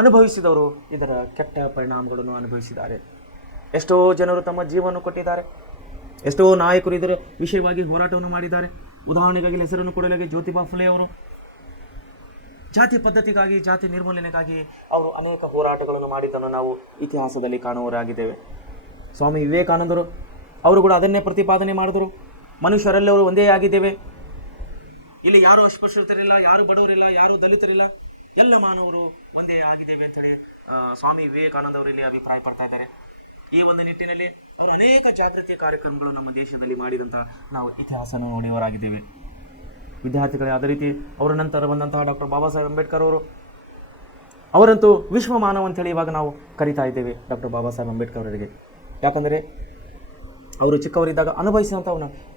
ಅನುಭವಿಸಿದವರು ಇದರ ಕೆಟ್ಟ ಪರಿಣಾಮಗಳನ್ನು ಅನುಭವಿಸಿದ್ದಾರೆ. ಎಷ್ಟೋ ಜನರು ತಮ್ಮ ಜೀವವನ್ನು ಕೊಟ್ಟಿದ್ದಾರೆ. ಎಷ್ಟೋ ನಾಯಕರು ಇದರ ವಿಷಯವಾಗಿ ಹೋರಾಟವನ್ನು ಮಾಡಿದ್ದಾರೆ. ಉದಾಹರಣೆಗಾಗಿ ಹೆಸರನ್ನು ಕೊಡಲಾಗಿ ಜ್ಯೋತಿಬಾ ಫುಲೆ ಅವರು ಜಾತಿ ಪದ್ಧತಿಗಾಗಿ, ಜಾತಿ ನಿರ್ಮೂಲನೆಗಾಗಿ ಅವರು ಅನೇಕ ಹೋರಾಟಗಳನ್ನು ಮಾಡಿದ್ದನ್ನು ನಾವು ಇತಿಹಾಸದಲ್ಲಿ ಕಾಣುವರಾಗಿದ್ದೇವೆ. ಸ್ವಾಮಿ ವಿವೇಕಾನಂದರು ಅವರು ಕೂಡ ಅದನ್ನೇ ಪ್ರತಿಪಾದನೆ ಮಾಡಿದರು. ಮನುಷ್ಯರೆಲ್ಲರೂ ಒಂದೇ ಆಗಿದ್ದೇವೆ, ಇಲ್ಲಿ ಯಾರು ಅಸ್ಪೃಶ್ಯರಿಲ್ಲ, ಯಾರು ಬಡವರಿಲ್ಲ, ಯಾರು ದಲಿತರಿಲ್ಲ, ಎಲ್ಲ ಮಾನವರು ಒಂದೇ ಆಗಿದ್ದೇವೆ ಅಂತೇಳಿ ಸ್ವಾಮಿ ವಿವೇಕಾನಂದ ಅವರು ಇಲ್ಲಿ ಅಭಿಪ್ರಾಯ ಪಡ್ತಾ ಇದ್ದಾರೆ. ಈ ಒಂದು ನಿಟ್ಟಿನಲ್ಲಿ ಅವರು ಅನೇಕ ಜಾಗೃತಿಯ ಕಾರ್ಯಕ್ರಮಗಳು ನಮ್ಮ ದೇಶದಲ್ಲಿ ಮಾಡಿದಂಥ ನಾವು ಇತಿಹಾಸನ ನೋಡಿಯವರಾಗಿದ್ದೇವೆ. ವಿದ್ಯಾರ್ಥಿಗಳೇ, ಅದೇ ರೀತಿ ಅವರ ನಂತರ ಬಂದಂತಹ ಡಾಕ್ಟರ್ ಬಾಬಾ ಸಾಹೇಬ್ ಅಂಬೇಡ್ಕರ್ ಅವರಂತೂ ವಿಶ್ವ ಮಾನವ ಅಂತೇಳಿ ಇವಾಗ ನಾವು ಕರಿತಾ ಇದ್ದೇವೆ ಡಾಕ್ಟರ್ ಬಾಬಾ ಸಾಹೇಬ್ ಅಂಬೇಡ್ಕರ್ ಅವರಿಗೆ. ಯಾಕಂದರೆ ಅವರು ಚಿಕ್ಕವರಿದ್ದಾಗ ಅನುಭವಿಸಿದಂಥ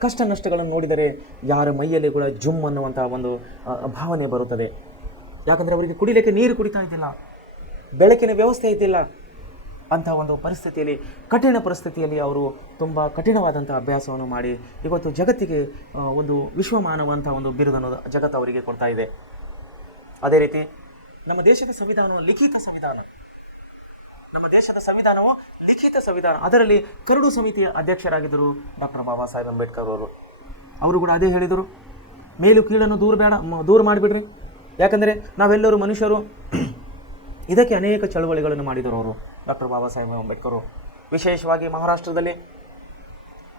ಕಷ್ಟ ನಷ್ಟಗಳನ್ನು ನೋಡಿದರೆ ಯಾರ ಮೈಯಲ್ಲಿ ಕೂಡ ಜುಮ್ ಅನ್ನುವಂಥ ಒಂದು ಭಾವನೆ ಬರುತ್ತದೆ. ಯಾಕಂದರೆ ಅವರಿಗೆ ಕುಡಿಲಿಕ್ಕೆ ನೀರು ಕುಡಿತಾ ಇದ್ದಿಲ್ಲ, ಬೆಳಕಿನ ವ್ಯವಸ್ಥೆ ಇದ್ದಿಲ್ಲ. ಅಂಥ ಒಂದು ಪರಿಸ್ಥಿತಿಯಲ್ಲಿ, ಕಠಿಣ ಪರಿಸ್ಥಿತಿಯಲ್ಲಿ ಅವರು ತುಂಬ ಕಠಿಣವಾದಂಥ ಅಭ್ಯಾಸವನ್ನು ಮಾಡಿ ಇವತ್ತು ಜಗತ್ತಿಗೆ ಒಂದು ವಿಶ್ವಮಾನವ ಅಂತ ಒಂದು ಬಿರುದನ್ನು ಜಗತ್ತು ಅವರಿಗೆ ಕೊಡ್ತಾ ಇದೆ. ಅದೇ ರೀತಿ ನಮ್ಮ ದೇಶದ ಸಂವಿಧಾನವು ಲಿಖಿತ ಸಂವಿಧಾನ. ನಮ್ಮ ದೇಶದ ಸಂವಿಧಾನವು ಲಿಖಿತ ಸಂವಿಧಾನ. ಅದರಲ್ಲಿ ಕರಡು ಸಮಿತಿಯ ಅಧ್ಯಕ್ಷರಾಗಿದ್ದರು ಡಾಕ್ಟರ್ ಬಾಬಾ ಸಾಹೇಬ್ ಅಂಬೇಡ್ಕರ್ ಅವರು ಕೂಡ ಅದೇ ಹೇಳಿದರು, ಮೇಲು ಕೀಳನ್ನು ದೂರ ಮಾಡಿಬಿಡ್ರಿ. ಯಾಕಂದರೆ ನಾವೆಲ್ಲರೂ ಮನುಷ್ಯರು. ಇದಕ್ಕೆ ಅನೇಕ ಚಳವಳಿಗಳನ್ನು ಮಾಡಿದರು ಅವರು ಡಾಕ್ಟರ್ ಬಾಬಾ ಸಾಹೇಬ್ ಅಂಬೇಡ್ಕರ್. ವಿಶೇಷವಾಗಿ ಮಹಾರಾಷ್ಟ್ರದಲ್ಲಿ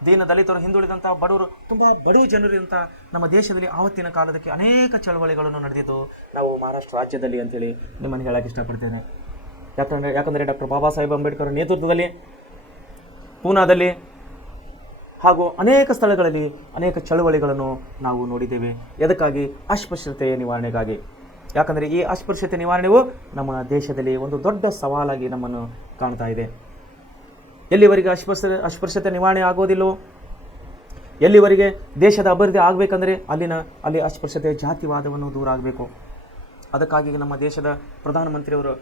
ದೀನ ದಲಿತರು, ಹಿಂದುಳಿದಂಥ ಬಡವರು, ತುಂಬ ಬಡವ ಜನರಿದಂಥ ನಮ್ಮ ದೇಶದಲ್ಲಿ ಆವತ್ತಿನ ಕಾಲದಕ್ಕೆ ಅನೇಕ ಚಳವಳಿಗಳನ್ನು ನಡೆದಿದ್ದು ನಾವು ಮಹಾರಾಷ್ಟ್ರ ರಾಜ್ಯದಲ್ಲಿ ಅಂತೇಳಿ ನಿಮ್ಮನ್ನು ಹೇಳಕ್ಕೆ ಇಷ್ಟಪಡ್ತೇನೆ. ಯಾಕಂದರೆ ಡಾಕ್ಟರ್ ಬಾಬಾ ಸಾಹೇಬ್ ಅಂಬೇಡ್ಕರ್ ನೇತೃತ್ವದಲ್ಲಿ ಪೂನಾದಲ್ಲಿ ಹಾಗೂ ಅನೇಕ ಸ್ಥಳಗಳಲ್ಲಿ ಅನೇಕ ಚಳವಳಿಗಳನ್ನು ನಾವು ನೋಡಿದ್ದೇವೆ. ಎದಕ್ಕಾಗಿ? ಅಸ್ಪೃಶ್ಯತೆಯ ನಿವಾರಣೆಗಾಗಿ. ಯಾಕಂದರೆ ಈ ಅಸ್ಪೃಶ್ಯತೆ ನಿವಾರಣೆಯು ನಮ್ಮ ದೇಶದಲ್ಲಿ ಒಂದು ದೊಡ್ಡ ಸವಾಲಾಗಿ ನಮ್ಮನ್ನು ಕಾಣ್ತಾ ಇದೆ. ಎಲ್ಲಿವರೆಗೆ ಅಸ್ಪೃಶ್ಯತೆ ನಿವಾರಣೆ ಆಗೋದಿಲ್ಲವೋ, ಎಲ್ಲಿವರೆಗೆ ದೇಶದ ಅಭಿವೃದ್ಧಿ ಆಗಬೇಕಂದ್ರೆ ಅಲ್ಲಿ ಅಸ್ಪೃಶ್ಯತೆ ಜಾತಿವಾದವನ್ನು ದೂರ ಆಗಬೇಕು. ಅದಕ್ಕಾಗಿ ನಮ್ಮ ದೇಶದ ಪ್ರಧಾನಮಂತ್ರಿಯವರು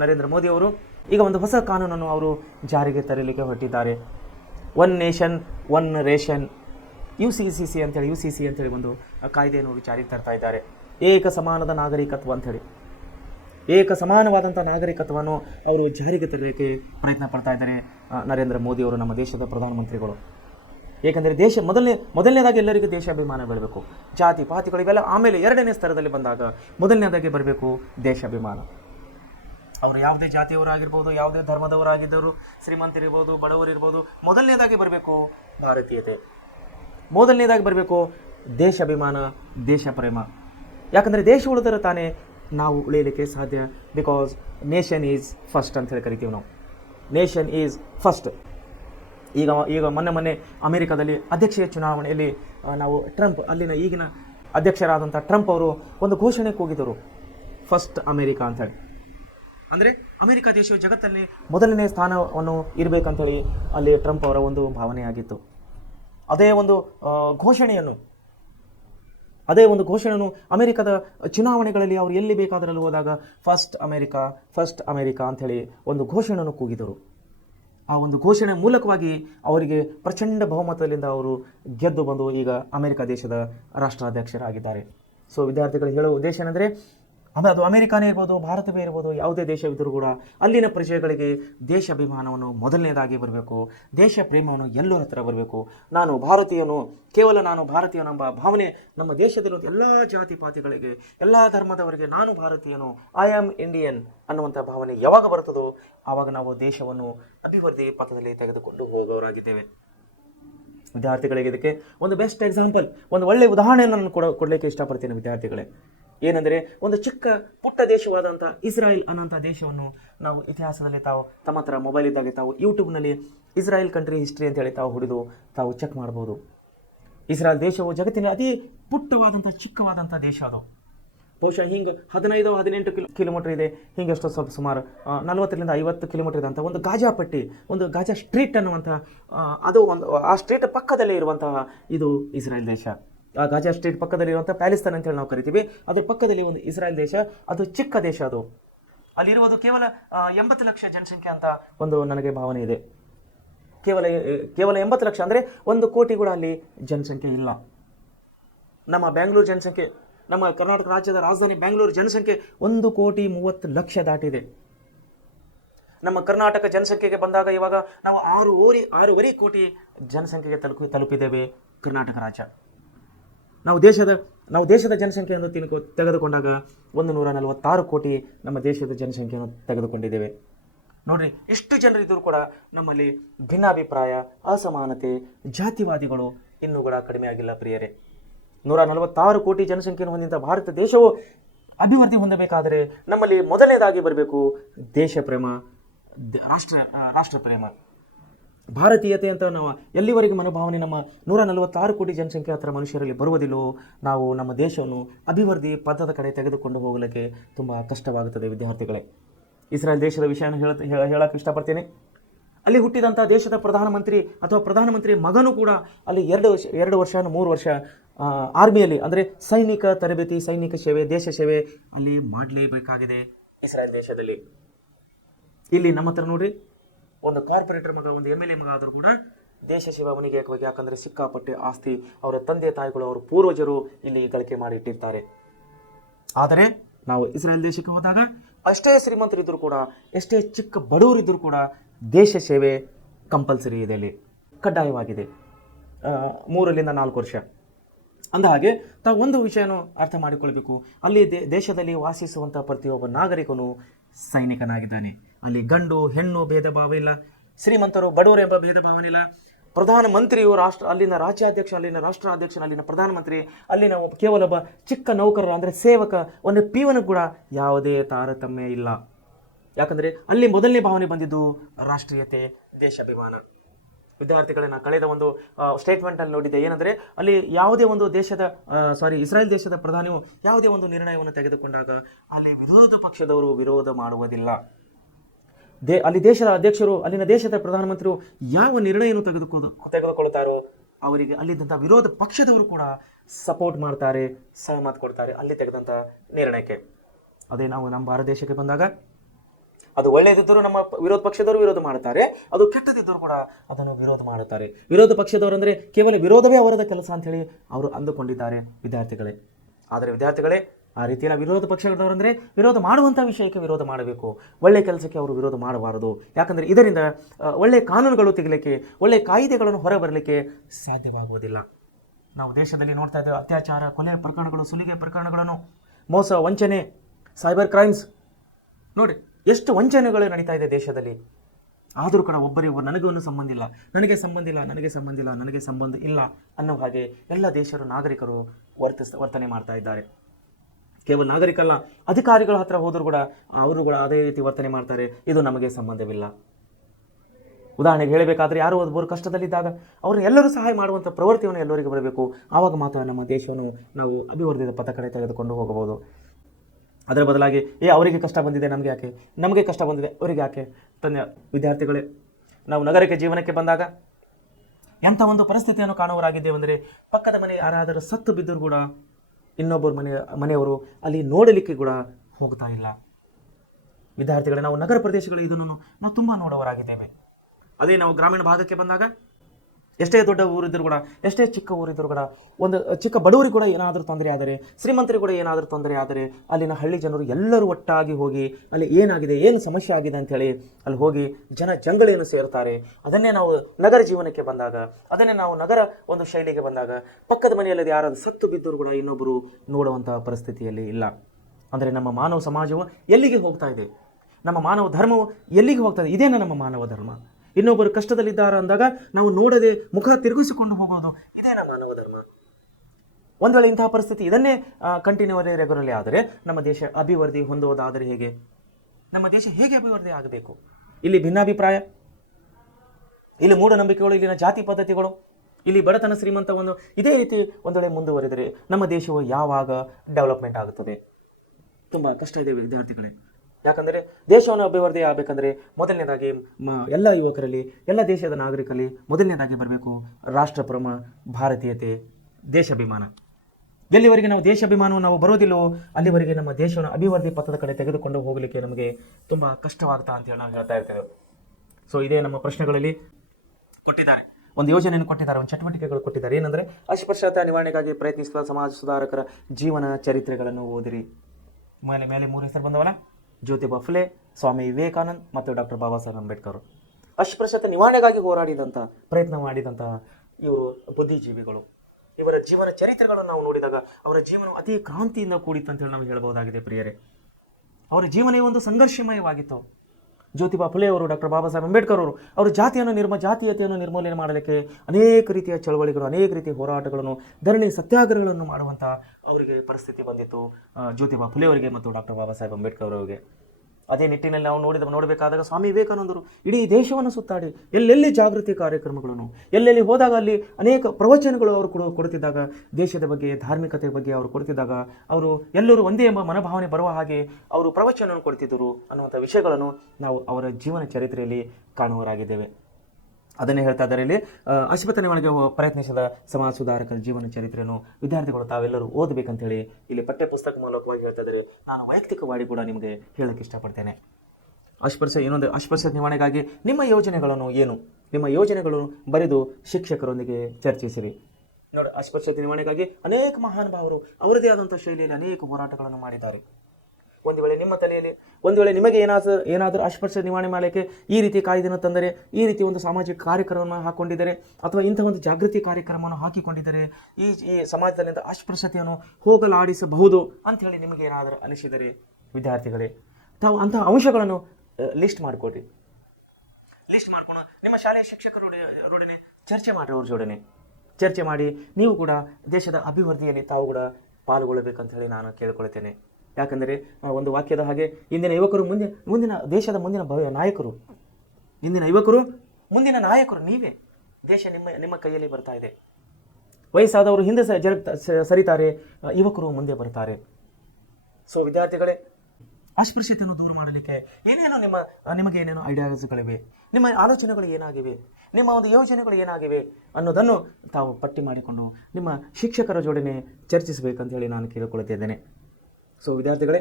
ನರೇಂದ್ರ ಮೋದಿ ಅವರು ಈಗ ಒಂದು ಹೊಸ ಕಾನೂನನ್ನು ಅವರು ಜಾರಿಗೆ ತರಲಿಕ್ಕೆ ಹೊರಟಿದ್ದಾರೆ. One nation one ration, UCC ಅಂತೇಳಿ ಒಂದು ಕಾಯ್ದೆಯನ್ನು ಜಾರಿಗೆ ತರ್ತಾ ಇದ್ದಾರೆ. ಏಕ ಸಮಾನದ ನಾಗರಿಕತ್ವ ಅಂಥೇಳಿ, ಏಕ ಸಮಾನವಾದಂಥ ನಾಗರಿಕತ್ವವನ್ನು ಅವರು ಜಾರಿಗೆ ತರಲಿಕ್ಕೆ ಪ್ರಯತ್ನ ಪಡ್ತಾ ಇದ್ದಾರೆ ನರೇಂದ್ರ ಮೋದಿ ಅವರು, ನಮ್ಮ ದೇಶದ ಪ್ರಧಾನಮಂತ್ರಿಗಳು. ಏಕೆಂದರೆ ಮೊದಲನೇದಾಗಿ ಎಲ್ಲರಿಗೂ ದೇಶಾಭಿಮಾನ ಬರಬೇಕು. ಜಾತಿ ಪಾತಿಗಳು ಇವೆಲ್ಲ ಆಮೇಲೆ ಎರಡನೇ ಸ್ತರದಲ್ಲಿ ಬಂದಾಗ ಮೊದಲನೇದಾಗಿ ಬರಬೇಕು ದೇಶಾಭಿಮಾನ. ಅವರು ಯಾವುದೇ ಜಾತಿಯವರಾಗಿರ್ಬೋದು, ಯಾವುದೇ ಧರ್ಮದವರಾಗಿದ್ದರು, ಶ್ರೀಮಂತರಿರ್ಬೋದು, ಬಡವರಿರ್ಬೋದು, ಮೊದಲನೇದಾಗಿ ಬರಬೇಕು ಭಾರತೀಯತೆ, ಮೊದಲನೇದಾಗಿ ಬರಬೇಕು ದೇಶಾಭಿಮಾನ, ದೇಶ ಪ್ರೇಮ. ಯಾಕಂದರೆ ದೇಶ ಉಳಿದರೆ ತಾನೇ ನಾವು ಉಳಿಯಲಿಕ್ಕೆ ಸಾಧ್ಯ. ಬಿಕಾಸ್ ನೇಷನ್ ಈಸ್ ಫಸ್ಟ್ ಅಂತ ಹೇಳಿ ಕರಿತೀವಿ ನಾವು. Nation is first. ಈಗ ಮೊನ್ನೆ ಅಮೆರಿಕದಲ್ಲಿ ಅಧ್ಯಕ್ಷೀಯ ಚುನಾವಣೆಯಲ್ಲಿ ನಾವು ಅಲ್ಲಿನ ಈಗಿನ ಅಧ್ಯಕ್ಷರಾದಂಥ ಟ್ರಂಪ್ ಅವರು ಒಂದು ಘೋಷಣೆ ಕೂಗಿದರು, ಫಸ್ಟ್ ಅಮೆರಿಕ ಅಂಥೇಳಿ. ಅಂದರೆ ಅಮೆರಿಕ ದೇಶವು ಜಗತ್ತಲ್ಲಿ ಮೊದಲನೇ ಸ್ಥಾನವನ್ನು ಇರಬೇಕಂತೇಳಿ ಅಲ್ಲಿ ಟ್ರಂಪ್ ಅವರ ಒಂದು ಭಾವನೆಯಾಗಿತ್ತು. ಅದೇ ಒಂದು ಘೋಷಣೆಯನ್ನು ಅಮೆರಿಕದ ಚುನಾವಣೆಗಳಲ್ಲಿ ಅವರು ಎಲ್ಲಿ ಬೇಕಾದರಲ್ಲಿ ಹೋದಾಗ ಫಸ್ಟ್ ಅಮೆರಿಕ ಅಂಥೇಳಿ ಒಂದು ಘೋಷಣೆಯನ್ನು ಕೂಗಿದರು. ಆ ಒಂದು ಘೋಷಣೆ ಮೂಲಕವಾಗಿ ಅವರಿಗೆ ಪ್ರಚಂಡ ಬಹುಮತದಿಂದ ಅವರು ಗೆದ್ದು ಬಂದು ಈಗ ಅಮೆರಿಕ ದೇಶದ ರಾಷ್ಟ್ರಾಧ್ಯಕ್ಷರಾಗಿದ್ದಾರೆ. ಸೊ ವಿದ್ಯಾರ್ಥಿಗಳು ಹೇಳುವ ಉದ್ದೇಶ ಏನೆಂದರೆ, ಅದು ಅಮೆರಿಕಾನೇ ಇರ್ಬೋದು, ಭಾರತವೇ ಇರ್ಬೋದು, ಯಾವುದೇ ದೇಶವಿದ್ದರೂ ಕೂಡ ಅಲ್ಲಿನ ಪ್ರಜೆಗಳಿಗೆ ದೇಶಾಭಿಮಾನವನ್ನು ಮೊದಲನೇದಾಗಿ ಬರಬೇಕು, ದೇಶ ಪ್ರೇಮವನ್ನು ಎಲ್ಲರ ಹತ್ರ ಬರಬೇಕು. ನಾನು ಭಾರತೀಯನೆಂಬ ಭಾವನೆ ನಮ್ಮ ದೇಶದಲ್ಲಿರುವ ಎಲ್ಲ ಜಾತಿ ಪಾತಿಗಳಿಗೆ, ಎಲ್ಲ ಧರ್ಮದವರಿಗೆ ನಾನು ಭಾರತೀಯನು, ಐ ಆಮ್ ಇಂಡಿಯನ್ ಅನ್ನುವಂಥ ಭಾವನೆ ಯಾವಾಗ ಬರ್ತದೋ ಆವಾಗ ನಾವು ದೇಶವನ್ನು ಅಭಿವೃದ್ಧಿ ಪಥದಲ್ಲಿ ತೆಗೆದುಕೊಂಡು ಹೋಗೋರಾಗಿದ್ದೇವೆ. ವಿದ್ಯಾರ್ಥಿಗಳಿಗೆ ಇದಕ್ಕೆ ಒಂದು ಬೆಸ್ಟ್ ಎಕ್ಸಾಂಪಲ್, ಒಂದು ಒಳ್ಳೆಯ ಉದಾಹರಣೆಯನ್ನು ನಾನು ಕೊಡಲಿಕ್ಕೆ ಇಷ್ಟಪಡ್ತೀನಿ ವಿದ್ಯಾರ್ಥಿಗಳೇ. ಏನೆಂದರೆ, ಒಂದು ಚಿಕ್ಕ ಪುಟ್ಟ ದೇಶವಾದಂಥ ಇಸ್ರಾಯೇಲ್ ಅನ್ನೋಂಥ ದೇಶವನ್ನು ನಾವು ಇತಿಹಾಸದಲ್ಲಿ ತಮ್ಮ ಹತ್ರ ಮೊಬೈಲ್ ಇದ್ದಾಗ ಯೂಟ್ಯೂಬ್ನಲ್ಲಿ ಇಸ್ರಾಯೇಲ್ ಕಂಟ್ರಿ ಹಿಸ್ಟ್ರಿ ಅಂತೇಳಿ ಹೊಡೆದು ಚೆಕ್ ಮಾಡ್ಬೋದು. ಇಸ್ರಾಯೇಲ್ ದೇಶವು ಜಗತ್ತಿನ ಅತಿ ಪುಟ್ಟವಾದಂಥ ಚಿಕ್ಕವಾದಂಥ ದೇಶ. ಅದು ಬಹುಶಃ 15-18 ಕಿಲೋಮೀಟರ್ ಇದೆ, ಹಿಂಗೆಷ್ಟೋ ಸ್ವಲ್ಪ ಸುಮಾರು 40-50 ಕಿಲೋಮೀಟರ್ ಇದ್ದಂಥ ಒಂದು ಗಾಜಾ ಪಟ್ಟಿ, ಒಂದು ಗಾಜಾ ಸ್ಟ್ರೀಟ್ ಅನ್ನುವಂಥ ಅದು ಆ ಸ್ಟ್ರೀಟ್ ಪಕ್ಕದಲ್ಲೇ ಇರುವಂತಹ ಇದು ಇಸ್ರಾಯೇಲ್ ದೇಶ. ಆ ಗಾಜಾ ಸ್ಟ್ರೀಟ್ ಪಕ್ಕದಲ್ಲಿರುವಂಥ ಪ್ಯಾಲೆಸ್ತೈನ್ ಅಂತೇಳಿ ನಾವು ಕರಿತೀವಿ. ಅದ್ರ ಪಕ್ಕದಲ್ಲಿ ಒಂದು ಇಸ್ರಾಯೇಲ್ ದೇಶ, ಅದು ಚಿಕ್ಕ ದೇಶ. ಅದು ಅಲ್ಲಿರುವುದು ಕೇವಲ 80 ಲಕ್ಷ ಜನಸಂಖ್ಯೆ ಅಂತ ಒಂದು ನನಗೆ ಭಾವನೆ ಇದೆ. ಕೇವಲ ಕೇವಲ 80 ಲಕ್ಷ ಅಂದರೆ 1 ಕೋಟಿ ಕೂಡ ಅಲ್ಲಿ ಜನಸಂಖ್ಯೆ ಇಲ್ಲ. ನಮ್ಮ ಬೆಂಗಳೂರು ಜನಸಂಖ್ಯೆ, ನಮ್ಮ ಕರ್ನಾಟಕ ರಾಜ್ಯದ ರಾಜಧಾನಿ ಬೆಂಗಳೂರು ಜನಸಂಖ್ಯೆ 1,30,00,000 ದಾಟಿದೆ. ನಮ್ಮ ಕರ್ನಾಟಕ ಜನಸಂಖ್ಯೆಗೆ ಬಂದಾಗ ಇವಾಗ ನಾವು 6.5 ಕೋಟಿ ಜನಸಂಖ್ಯೆಗೆ ತಲುಪಿದ್ದೇವೆ ಕರ್ನಾಟಕ ರಾಜ್ಯ. ನಾವು ದೇಶದ ಜನಸಂಖ್ಯೆಯನ್ನು ತೆಗೆದುಕೊಂಡಾಗ 146 ಕೋಟಿ ನಮ್ಮ ದೇಶದ ಜನಸಂಖ್ಯೆಯನ್ನು ತೆಗೆದುಕೊಂಡಿದ್ದೇವೆ. ನೋಡ್ರಿ, ಇಷ್ಟು ಜನರಿದ್ದರೂ ಕೂಡ ನಮ್ಮಲ್ಲಿ ಭಿನ್ನಾಭಿಪ್ರಾಯ, ಅಸಮಾನತೆ, ಜಾತಿವಾದಿಗಳು ಇನ್ನೂ ಕೂಡ ಕಡಿಮೆ ಆಗಿಲ್ಲ ಪ್ರಿಯರೇ. 146 ಕೋಟಿ ಜನಸಂಖ್ಯೆಯನ್ನು ಹೊಂದಿದ ಭಾರತ ದೇಶವು ಅಭಿವೃದ್ಧಿ ಹೊಂದಬೇಕಾದರೆ ನಮ್ಮಲ್ಲಿ ಮೊದಲನೇದಾಗಿ ಬರಬೇಕು ದೇಶ ಪ್ರೇಮ, ರಾಷ್ಟ್ರ ಪ್ರೇಮ, ಭಾರತೀಯತೆ ಅಂತ ನಾವು ಎಲ್ಲಿವರೆಗೆ ಮನೋಭಾವನೆ ನಮ್ಮ 146 ಕೋಟಿ ಜನಸಂಖ್ಯೆ ಹತ್ತಿರ ಮನುಷ್ಯರಲ್ಲಿ ಬರುವುದಿಲ್ಲೋ ನಾವು ನಮ್ಮ ದೇಶವನ್ನು ಅಭಿವೃದ್ಧಿ ಪಥದ ಕಡೆ ತೆಗೆದುಕೊಂಡು ಹೋಗಲಿಕ್ಕೆ ತುಂಬ ಕಷ್ಟವಾಗುತ್ತದೆ ವಿದ್ಯಾರ್ಥಿಗಳೇ. ಇಸ್ರೇಲ್ ದೇಶದ ವಿಷಯನ ಹೇಳಕ್ಕೆ ಇಷ್ಟಪಡ್ತೇನೆ. ಅಲ್ಲಿ ಹುಟ್ಟಿದಂಥ ದೇಶದ ಪ್ರಧಾನಮಂತ್ರಿ ಅಥವಾ ಪ್ರಧಾನಮಂತ್ರಿ ಮಗನೂ ಕೂಡ ಅಲ್ಲಿ 2 ವರ್ಷ 3 ವರ್ಷ ಆರ್ಮಿಯಲ್ಲಿ ಅಂದರೆ ಸೈನಿಕ ತರಬೇತಿ, ಸೈನಿಕ ಸೇವೆ, ದೇಶ ಸೇವೆ ಅಲ್ಲಿ ಮಾಡಲೇಬೇಕಾಗಿದೆ ಇಸ್ರೇಲ್ ದೇಶದಲ್ಲಿ. ಇಲ್ಲಿ ನಮ್ಮ ಹತ್ರ ನೋಡ್ರಿ, ಒಂದು ಕಾರ್ಪೊರೇಟರ್ ಮಗ, ಒಂದು MLA ಮಗ ಆದರೂ ಕೂಡ ದೇಶ ಸೇವೆ ಅವನಿಗೆ ಯಾಕಂದರೆ ಸಿಕ್ಕಾಪಟ್ಟೆ ಆಸ್ತಿ ಅವರ ತಂದೆ ತಾಯಿಗಳು, ಅವರ ಪೂರ್ವಜರು ಇಲ್ಲಿ ಗಳಿಕೆ ಮಾಡಿ ಇಟ್ಟಿರ್ತಾರೆ. ಆದರೆ ನಾವು ಇಸ್ರೇಲ್ ದೇಶಕ್ಕೆ ಹೋದಾಗ ಅಷ್ಟೇ ಶ್ರೀಮಂತರಿದ್ದರೂ ಕೂಡ, ಎಷ್ಟೇ ಚಿಕ್ಕ ಬಡವರಿದ್ದರೂ ಕೂಡ ದೇಶ ಸೇವೆ ಕಂಪಲ್ಸರಿ ಇದೆ, ಅಲ್ಲಿ ಕಡ್ಡಾಯವಾಗಿದೆ 3 ರಿಂದ 4 ವರ್ಷ. ಅಂದ ಹಾಗೆ ತಾವು ಒಂದು ವಿಷಯನೂ ಅರ್ಥ ಮಾಡಿಕೊಳ್ಬೇಕು, ಅಲ್ಲಿ ದೇಶದಲ್ಲಿ ವಾಸಿಸುವಂಥ ಪ್ರತಿಯೊಬ್ಬ ನಾಗರಿಕನು ಸೈನಿಕನಾಗಿದ್ದಾನೆ. ಅಲ್ಲಿ ಗಂಡು ಹೆಣ್ಣು ಭೇದ ಭಾವ ಇಲ್ಲ, ಶ್ರೀಮಂತರು ಬಡವರು ಎಂಬ ಭೇದ ಭಾವನೆ ಇಲ್ಲ. ಪ್ರಧಾನಮಂತ್ರಿಯು ಅಲ್ಲಿನ ರಾಜ್ಯಾಧ್ಯಕ್ಷ, ಅಲ್ಲಿನ ರಾಷ್ಟ್ರಾಧ್ಯಕ್ಷ, ಅಲ್ಲಿನ ಪ್ರಧಾನಮಂತ್ರಿ, ಅಲ್ಲಿನ ಕೇವಲ ಒಬ್ಬ ಚಿಕ್ಕ ನೌಕರರು ಅಂದರೆ ಸೇವಕ, ಒಂದು ಪೀವನ ಕೂಡ ಯಾವುದೇ ತಾರತಮ್ಯ ಇಲ್ಲ. ಯಾಕಂದರೆ ಅಲ್ಲಿ ಮೊದಲನೇ ಭಾವನೆ ಬಂದಿದ್ದು ರಾಷ್ಟ್ರೀಯತೆ, ದೇಶಾಭಿಮಾನ. ವಿದ್ಯಾರ್ಥಿಗಳೇ, ನಾನು ಕಳೆದ ಒಂದು ಸ್ಟೇಟ್ಮೆಂಟಲ್ಲಿ ನೋಡಿದ್ದೆ, ಏನಂದರೆ ಅಲ್ಲಿ ಯಾವುದೇ ಒಂದು ಇಸ್ರೇಲ್ ದೇಶದ ಪ್ರಧಾನಿಯು ಯಾವುದೇ ಒಂದು ನಿರ್ಣಯವನ್ನು ತೆಗೆದುಕೊಂಡಾಗ ಅಲ್ಲಿ ವಿರೋಧ ಪಕ್ಷದವರು ವಿರೋಧ ಮಾಡುವುದಿಲ್ಲ. ಅಲ್ಲಿ ದೇಶದ ಅಧ್ಯಕ್ಷರು, ಅಲ್ಲಿನ ದೇಶದ ಪ್ರಧಾನಮಂತ್ರಿಗಳು ಯಾವ ನಿರ್ಣಯವನ್ನು ತೆಗೆದುಕೊಳ್ತಾರೋ ಅವರಿಗೆ ಅಲ್ಲಿದ್ದಂಥ ವಿರೋಧ ಪಕ್ಷದವರು ಕೂಡ ಸಪೋರ್ಟ್ ಮಾಡ್ತಾರೆ, ಸಹಮತ ಕೊಡ್ತಾರೆ ಅಲ್ಲಿ ತೆಗೆದಂಥ ನಿರ್ಣಯಕ್ಕೆ. ಅದೇ ನಾವು ನಮ್ಮ ಭಾರತ ದೇಶಕ್ಕೆ ಬಂದಾಗ ಅದು ಒಳ್ಳೆಯದಿದ್ದರೂ ನಮ್ಮ ವಿರೋಧ ಪಕ್ಷದವರು ವಿರೋಧ ಮಾಡುತ್ತಾರೆ, ಅದು ಕೆಟ್ಟದಿದ್ದರೂ ಕೂಡ ಅದನ್ನು ವಿರೋಧ ಮಾಡುತ್ತಾರೆ. ವಿರೋಧ ಪಕ್ಷದವರು ಅಂದರೆ ಕೇವಲ ವಿರೋಧವೇ ಅವರದ ಕೆಲಸ ಅಂಥೇಳಿ ಅವರು ಅಂದುಕೊಂಡಿದ್ದಾರೆ ವಿದ್ಯಾರ್ಥಿಗಳೇ. ಆದರೆ ವಿದ್ಯಾರ್ಥಿಗಳೇ, ಆ ರೀತಿಯ ವಿರೋಧ ಪಕ್ಷದವರು ಅಂದರೆ ವಿರೋಧ ಮಾಡುವಂಥ ವಿಷಯಕ್ಕೆ ವಿರೋಧ ಮಾಡಬೇಕು, ಒಳ್ಳೆಯ ಕೆಲಸಕ್ಕೆ ಅವರು ವಿರೋಧ ಮಾಡಬಾರದು. ಯಾಕಂದರೆ ಇದರಿಂದ ಒಳ್ಳೆಯ ಕಾನೂನುಗಳು ತೆಗಲಿಕ್ಕೆ, ಒಳ್ಳೆಯ ಕಾಯ್ದೆಗಳನ್ನು ಹೊರಬರಲಿಕ್ಕೆ ಸಾಧ್ಯವಾಗುವುದಿಲ್ಲ. ನಾವು ದೇಶದಲ್ಲಿ ನೋಡ್ತಾ ಇದ್ದೇವೆ ಅತ್ಯಾಚಾರ, ಕೊಲೆ ಪ್ರಕರಣಗಳು, ಸುಲಿಗೆ ಪ್ರಕರಣಗಳನ್ನು, ಮೋಸ, ವಂಚನೆ, ಸೈಬರ್ ಕ್ರೈಮ್ಸ್. ನೋಡಿ ಎಷ್ಟು ವಂಚನೆಗಳು ನಡೀತಾ ಇದೆ ದೇಶದಲ್ಲಿ. ಆದರೂ ಕೂಡ ಒಬ್ಬರಿಗೊಬ್ಬರು ನನಗೂ ಸಂಬಂಧ ಇಲ್ಲ, ನನಗೆ ಸಂಬಂಧ ಇಲ್ಲ ಅನ್ನೋ ಹಾಗೆ ಎಲ್ಲ ದೇಶದ ನಾಗರಿಕರು ವರ್ತನೆ ಮಾಡ್ತಾ ಇದ್ದಾರೆ. ಕೇವಲ ನಾಗರಿಕಲ್ಲ, ಅಧಿಕಾರಿಗಳ ಹತ್ರ ಹೋದರೂ ಕೂಡ ಅವರು ಕೂಡ ಅದೇ ರೀತಿ ವರ್ತನೆ ಮಾಡ್ತಾರೆ, ಇದು ನಮಗೆ ಸಂಬಂಧವಿಲ್ಲ. ಉದಾಹರಣೆಗೆ ಹೇಳಬೇಕಾದ್ರೆ, ಯಾರೋ ಒಬ್ಬರು ಕಷ್ಟದಲ್ಲಿದ್ದಾಗ ಅವರು ಎಲ್ಲರೂ ಸಹಾಯ ಮಾಡುವಂಥ ಪ್ರವೃತ್ತಿಯನ್ನು ಎಲ್ಲರಿಗೂ ಬರಬೇಕು. ಆವಾಗ ಮಾತ್ರ ನಮ್ಮ ದೇಶವನ್ನು ನಾವು ಅಭಿವೃದ್ಧಿಯ ಪಥ ಕಡೆ ತೆಗೆದುಕೊಂಡು ಹೋಗಬಹುದು. ಅದರ ಬದಲಾಗಿ ಅವರಿಗೆ ಕಷ್ಟ ಬಂದಿದೆ ನಮಗೆ ಯಾಕೆ, ನಮಗೆ ಕಷ್ಟ ಬಂದಿದೆ ಅವರಿಗೆ ಯಾಕೆ? ವಿದ್ಯಾರ್ಥಿಗಳೇ, ನಾವು ನಗರಕ್ಕೆ ಜೀವನಕ್ಕೆ ಬಂದಾಗ ಎಂಥ ಒಂದು ಪರಿಸ್ಥಿತಿಯನ್ನು ಕಾಣುವರಾಗಿದ್ದೇವೆ ಅಂದರೆ, ಪಕ್ಕದ ಮನೆ ಯಾರಾದರೂ ಸತ್ತು ಬಿದ್ದರೂ ಕೂಡ ಇನ್ನೊಬ್ಬರು ಮನೆಯವರು ಅಲ್ಲಿ ನೋಡಲಿಕ್ಕೆ ಕೂಡ ಹೋಗ್ತಾ ಇಲ್ಲ. ವಿದ್ಯಾರ್ಥಿಗಳೇ, ನಾವು ನಗರ ಪ್ರದೇಶಗಳು ಇದನ್ನು ನಾವು ತುಂಬ ನೋಡುವರಾಗಿದ್ದೇವೆ. ಅದೇ ನಾವು ಗ್ರಾಮೀಣ ಭಾಗಕ್ಕೆ ಬಂದಾಗ ಎಷ್ಟೇ ದೊಡ್ಡ ಊರಿದ್ದರೂ ಕೂಡ, ಎಷ್ಟೇ ಚಿಕ್ಕ ಊರಿದ್ದರೂ ಕೂಡ, ಒಂದು ಚಿಕ್ಕ ಬಡವರಿಗೆ ಕೂಡ ಏನಾದರೂ ತೊಂದರೆ ಆದರೆ, ಶ್ರೀಮಂತರಿಗೆ ಕೂಡ ಏನಾದರೂ ತೊಂದರೆ ಆದರೆ, ಅಲ್ಲಿನ ಹಳ್ಳಿ ಜನರು ಎಲ್ಲರೂ ಒಟ್ಟಾಗಿ ಹೋಗಿ ಅಲ್ಲಿ ಏನಾಗಿದೆ, ಏನು ಸಮಸ್ಯೆ ಆಗಿದೆ ಅಂಥೇಳಿ ಅಲ್ಲಿ ಹೋಗಿ ಜಂಗಳೇನು ಸೇರ್ತಾರೆ. ಅದನ್ನೇ ನಾವು ನಗರ ಜೀವನಕ್ಕೆ ಬಂದಾಗ, ಅದನ್ನೇ ನಾವು ನಗರ ಒಂದು ಶೈಲಿಗೆ ಬಂದಾಗ, ಪಕ್ಕದ ಮನೆಯಲ್ಲಿ ಯಾರಾದರೂ ಸತ್ತು ಬಿದ್ದರೂ ಕೂಡ ಇನ್ನೊಬ್ಬರು ನೋಡುವಂಥ ಪರಿಸ್ಥಿತಿಯಲ್ಲಿ ಇಲ್ಲ. ಅಂದರೆ ನಮ್ಮ ಮಾನವ ಸಮಾಜವು ಎಲ್ಲಿಗೆ ಹೋಗ್ತಾ ಇದೆ, ನಮ್ಮ ಮಾನವ ಧರ್ಮವು ಎಲ್ಲಿಗೆ ಹೋಗ್ತಾ ಇದೆ, ಇದೇನ ನಮ್ಮ ಮಾನವ ಧರ್ಮ? ಇನ್ನೊಬ್ಬರು ಕಷ್ಟದಲ್ಲಿದ್ದಾರೆ ಅಂದಾಗ ನಾವು ನೋಡದೆ ಮುಖ ತಿರುಗಿಸಿಕೊಂಡು ಹೋಗೋದು, ಇದೇನ ಮಾನವ ಧರ್ಮ? ಒಂದು ವೇಳೆ ಇಂತಹ ಪರಿಸ್ಥಿತಿ ಇದನ್ನೇ ರೆಗ್ಯುಲರ್ಲಿ ಆದರೆ ನಮ್ಮ ದೇಶ ಅಭಿವೃದ್ಧಿ ಹೊಂದುವುದಾದರೆ ಹೇಗೆ? ನಮ್ಮ ದೇಶ ಹೇಗೆ ಅಭಿವೃದ್ಧಿ ಆಗಬೇಕು? ಇಲ್ಲಿ ಭಿನ್ನಾಭಿಪ್ರಾಯ, ಇಲ್ಲಿ ಮೂಢನಂಬಿಕೆಗಳು, ಇಲ್ಲಿನ ಜಾತಿ ಪದ್ಧತಿಗಳು, ಇಲ್ಲಿ ಬಡತನ ಶ್ರೀಮಂತವನ್ನು ಇದೇ ರೀತಿ ಒಂದು ವೇಳೆ ಮುಂದುವರೆದರೆ ನಮ್ಮ ದೇಶವು ಯಾವಾಗ ಡೆವಲಪ್ಮೆಂಟ್ ಆಗುತ್ತದೆ? ತುಂಬ ಕಷ್ಟ ಇದೆ ವಿದ್ಯಾರ್ಥಿಗಳೇ. ಯಾಕಂದರೆ ದೇಶವನ್ನು ಅಭಿವೃದ್ಧಿ ಆಗಬೇಕಂದ್ರೆ ಮೊದಲನೇದಾಗಿ ಎಲ್ಲ ಯುವಕರಲ್ಲಿ, ಎಲ್ಲ ದೇಶದ ನಾಗರಿಕರಲ್ಲಿ ಮೊದಲನೇದಾಗಿ ಬರಬೇಕು ರಾಷ್ಟ್ರಪ್ರೇಮ, ಭಾರತೀಯತೆ, ದೇಶಾಭಿಮಾನ. ಎಲ್ಲಿವರೆಗೆ ನಾವು ದೇಶಾಭಿಮಾನವು ನಾವು ಬರೋದಿಲ್ಲವೋ ಅಲ್ಲಿವರೆಗೆ ನಮ್ಮ ದೇಶವನ್ನು ಅಭಿವೃದ್ಧಿ ಪಥದ ಕಡೆ ತೆಗೆದುಕೊಂಡು ಹೋಗಲಿಕ್ಕೆ ನಮಗೆ ತುಂಬ ಕಷ್ಟವಾಗ್ತಾ ಅಂತೇಳಿ ನಾವು ಹೇಳ್ತಾ ಇರ್ತೇವೆ. ಸೊ ಇದೇ ನಮ್ಮ ಪ್ರಶ್ನೆಗಳಲ್ಲಿ ಕೊಟ್ಟಿದ್ದಾರೆ, ಒಂದು ಯೋಜನೆಯನ್ನು ಕೊಟ್ಟಿದ್ದಾರೆ, ಒಂದು ಚಟುವಟಿಕೆಗಳು ಕೊಟ್ಟಿದ್ದಾರೆ. ಏನಂದರೆ ಅಸ್ಪೃಶ್ಯತಾ ನಿವಾರಣೆಗಾಗಿ ಪ್ರಯತ್ನಿಸುವ ಸಮಾಜ ಸುಧಾರಕರ ಜೀವನ ಚರಿತ್ರೆಗಳನ್ನು ಓದಿರಿ. ಮೇಲೆ ಮೇಲೆ 3 ಹೆಸರು ಬಂದವಲ್ಲ, ಜ್ಯೋತಿಬಾ ಫುಲೆ, ಸ್ವಾಮಿ ವಿವೇಕಾನಂದ್ ಮತ್ತು ಡಾಕ್ಟರ್ ಬಾಬಾ ಸಾಹೇಬ್ ಅಂಬೇಡ್ಕರ್. ಅಸ್ಪೃಶ್ಯತೆ ನಿವಾರಣೆಗಾಗಿ ಹೋರಾಡಿದಂಥ ಪ್ರಯತ್ನ ಮಾಡಿದಂತಹ ಇವರು ಬುದ್ಧಿಜೀವಿಗಳು. ಇವರ ಜೀವನ ಚರಿತ್ರೆಗಳನ್ನು ನಾವು ನೋಡಿದಾಗ ಅವರ ಜೀವನ ಅತಿ ಕ್ರಾಂತಿಯಿಂದ ಕೂಡಿತ್ತು ಅಂತೇಳಿ ನಾವು ಹೇಳಬಹುದಾಗಿದೆ ಪ್ರಿಯರೇ. ಅವರ ಜೀವನ ಒಂದು ಸಂಘರ್ಷಮಯವಾಗಿತ್ತು. ಜ್ಯೋತಿಬಾ ಫುಲೆ ಅವರು, ಡಾಕ್ಟರ್ ಬಾಬಾ ಸಾಹೇಬ್ ಅಂಬೇಡ್ಕರ್ ಅವರು, ಅವರು ಜಾತೀಯತೆಯನ್ನು ನಿರ್ಮೂಲನೆ ಮಾಡಲಿಕ್ಕೆ ಅನೇಕ ರೀತಿಯ ಚಳವಳಿಗಳು, ಅನೇಕ ರೀತಿಯ ಹೋರಾಟಗಳನ್ನು, ಧರಣಿ ಸತ್ಯಾಗ್ರಹಗಳನ್ನು ಮಾಡುವಂಥ ಅವರಿಗೆ ಪರಿಸ್ಥಿತಿ ಬಂದಿತ್ತು, ಜ್ಯೋತಿಬಾ ಫುಲೆ ಅವರಿಗೆ ಮತ್ತು ಡಾಕ್ಟರ್ ಬಾಬಾ ಸಾಹೇಬ್ ಅಂಬೇಡ್ಕರ್ ಅವರಿಗೆ. ಅದೇ ನಿಟ್ಟಿನಲ್ಲಿ ನಾವು ನೋಡಬೇಕಾದಾಗ ಸ್ವಾಮಿ ವಿವೇಕಾನಂದರು ಇಡೀ ದೇಶವನ್ನು ಸುತ್ತಾಡಿ ಎಲ್ಲೆಲ್ಲಿ ಜಾಗೃತಿ ಕಾರ್ಯಕ್ರಮಗಳನ್ನು, ಎಲ್ಲೆಲ್ಲಿ ಹೋದಾಗ ಅಲ್ಲಿ ಅನೇಕ ಪ್ರವಚನಗಳು ಅವರು ಕೊಡುತ್ತಿದ್ದಾಗ, ದೇಶದ ಬಗ್ಗೆ, ಧಾರ್ಮಿಕತೆ ಬಗ್ಗೆ ಅವರು ಕೊಡುತ್ತಿದ್ದಾಗ, ಅವರು ಎಲ್ಲರೂ ಒಂದೇ ಎಂಬ ಮನೋಭಾವನೆ ಬರುವ ಹಾಗೆ ಅವರು ಪ್ರವಚನವನ್ನು ಕೊಡ್ತಿದ್ದರು ಅನ್ನುವಂಥ ವಿಷಯಗಳನ್ನು ನಾವು ಅವರ ಜೀವನ ಚರಿತ್ರೆಯಲ್ಲಿ ಕಾಣುವರಾಗಿದ್ದೇವೆ. ಅದನ್ನೇ ಹೇಳ್ತಾ ಇದ್ದಾರೆ ಇಲ್ಲಿ, ಅಸ್ಪೃಶ್ಯತೆ ನಿವಾರಣೆಗೆ ಪ್ರಯತ್ನಿಸಿದ ಸಮಾಜ ಸುಧಾರಕರ ಜೀವನ ಚರಿತ್ರೆಯನ್ನು ವಿದ್ಯಾರ್ಥಿಗಳು ತಾವೆಲ್ಲರೂ ಓದಬೇಕಂತೇಳಿ ಇಲ್ಲಿ ಪಠ್ಯಪುಸ್ತಕ ಮೂಲಕವಾಗಿ ಹೇಳ್ತಾ ಇದ್ದಾರೆ. ನಾನು ವೈಯಕ್ತಿಕವಾಗಿ ಕೂಡ ನಿಮಗೆ ಹೇಳಕ್ಕೆ ಇಷ್ಟಪಡ್ತೇನೆ. ಅಸ್ಪೃಶ್ಯತೆ ನಿವಾರಣೆಗಾಗಿ ನಿಮ್ಮ ಯೋಜನೆಗಳನ್ನು ಏನು, ನಿಮ್ಮ ಯೋಜನೆಗಳನ್ನು ಬರೆದು ಶಿಕ್ಷಕರೊಂದಿಗೆ ಚರ್ಚಿಸಿರಿ. ನೋಡಿ, ಅಸ್ಪೃಶ್ಯತೆ ನಿವಾರಣೆಗಾಗಿ ಅನೇಕ ಮಹಾನುಭಾವರು ಅವರದೇ ಆದಂಥ ಶೈಲಿಯಲ್ಲಿ ಅನೇಕ ಹೋರಾಟಗಳನ್ನು ಮಾಡಿದ್ದಾರೆ. ಒಂದು ವೇಳೆ ನಿಮ್ಮ ತಲೆಯಲ್ಲಿ ನಿಮಗೆ ಏನಾದರೂ ಅಸ್ಪೃಶ್ಯತೆ ನಿವಾರಣೆ ಮಾಡಲಿಕ್ಕೆ ಈ ರೀತಿ ಕಾಯ್ದೆಯನ್ನು ತಂದರೆ, ಈ ರೀತಿ ಒಂದು ಸಾಮಾಜಿಕ ಕಾರ್ಯಕ್ರಮವನ್ನು ಹಾಕ್ಕೊಂಡಿದ್ದಾರೆ, ಅಥವಾ ಇಂಥ ಒಂದು ಜಾಗೃತಿ ಕಾರ್ಯಕ್ರಮವನ್ನು ಹಾಕಿಕೊಂಡಿದ್ದಾರೆ, ಈ ಸಮಾಜದಲ್ಲಿಂದ ಅಸ್ಪೃಶ್ಯತೆಯನ್ನು ಹೋಗಲಾಡಿಸಬಹುದು ಅಂಥೇಳಿ ನಿಮಗೆ ಏನಾದರೂ ಅನಿಸಿದರೆ ವಿದ್ಯಾರ್ಥಿಗಳೇ, ತಾವು ಅಂತಹ ಅಂಶಗಳನ್ನು ಲಿಸ್ಟ್ ಮಾಡಿಕೊಡ್ರಿ. ಲಿಸ್ಟ್ ಮಾಡ್ಕೊಂಡು ನಿಮ್ಮ ಶಾಲೆಯ ಶಿಕ್ಷಕರೊಡನೆ ಚರ್ಚೆ ಮಾಡಿರಿ. ಅವ್ರ ಜೋಡನೆ ಚರ್ಚೆ ಮಾಡಿ ನೀವು ಕೂಡ ದೇಶದ ಅಭಿವೃದ್ಧಿಯಲ್ಲಿ ತಾವು ಕೂಡ ಪಾಲ್ಗೊಳ್ಳಬೇಕಂತ ಹೇಳಿ ನಾನು ಕೇಳ್ಕೊಳ್ತೇನೆ. ಯಾಕಂದರೆ ಒಂದು ವಾಕ್ಯದ ಹಾಗೆ, ಇಂದಿನ ಯುವಕರು ದೇಶದ ಮುಂದಿನ ನಾಯಕರು. ಇಂದಿನ ಯುವಕರು ಮುಂದಿನ ನಾಯಕರು ನೀವೇ. ದೇಶ ನಿಮ್ಮ ಕೈಯಲ್ಲಿ ಬರ್ತಾ ಇದೆ. ವಯಸ್ಸಾದವರು ಹಿಂದೆ ಸರಿತಾರೆ, ಯುವಕರು ಮುಂದೆ ಬರ್ತಾರೆ. ಸೊ ವಿದ್ಯಾರ್ಥಿಗಳೇ, ಅಸ್ಪೃಶ್ಯತೆಯನ್ನು ದೂರ ಮಾಡಲಿಕ್ಕೆ ನಿಮಗೆ ಏನೇನೋ ಐಡಿಯಾಸ್ಗಳಿವೆ, ನಿಮ್ಮ ಆಲೋಚನೆಗಳು ಏನಾಗಿವೆ, ನಿಮ್ಮ ಒಂದು ಯೋಜನೆಗಳು ಏನಾಗಿವೆ ಅನ್ನೋದನ್ನು ತಾವು ಪಟ್ಟಿ ಮಾಡಿಕೊಂಡು ನಿಮ್ಮ ಶಿಕ್ಷಕರ ಜೋಡನೆ ಚರ್ಚಿಸಬೇಕಂತ ಹೇಳಿ ನಾನು ಕೇಳಿಕೊಳ್ಳುತ್ತಿದ್ದೇನೆ. ಸೊ ವಿದ್ಯಾರ್ಥಿಗಳೇ,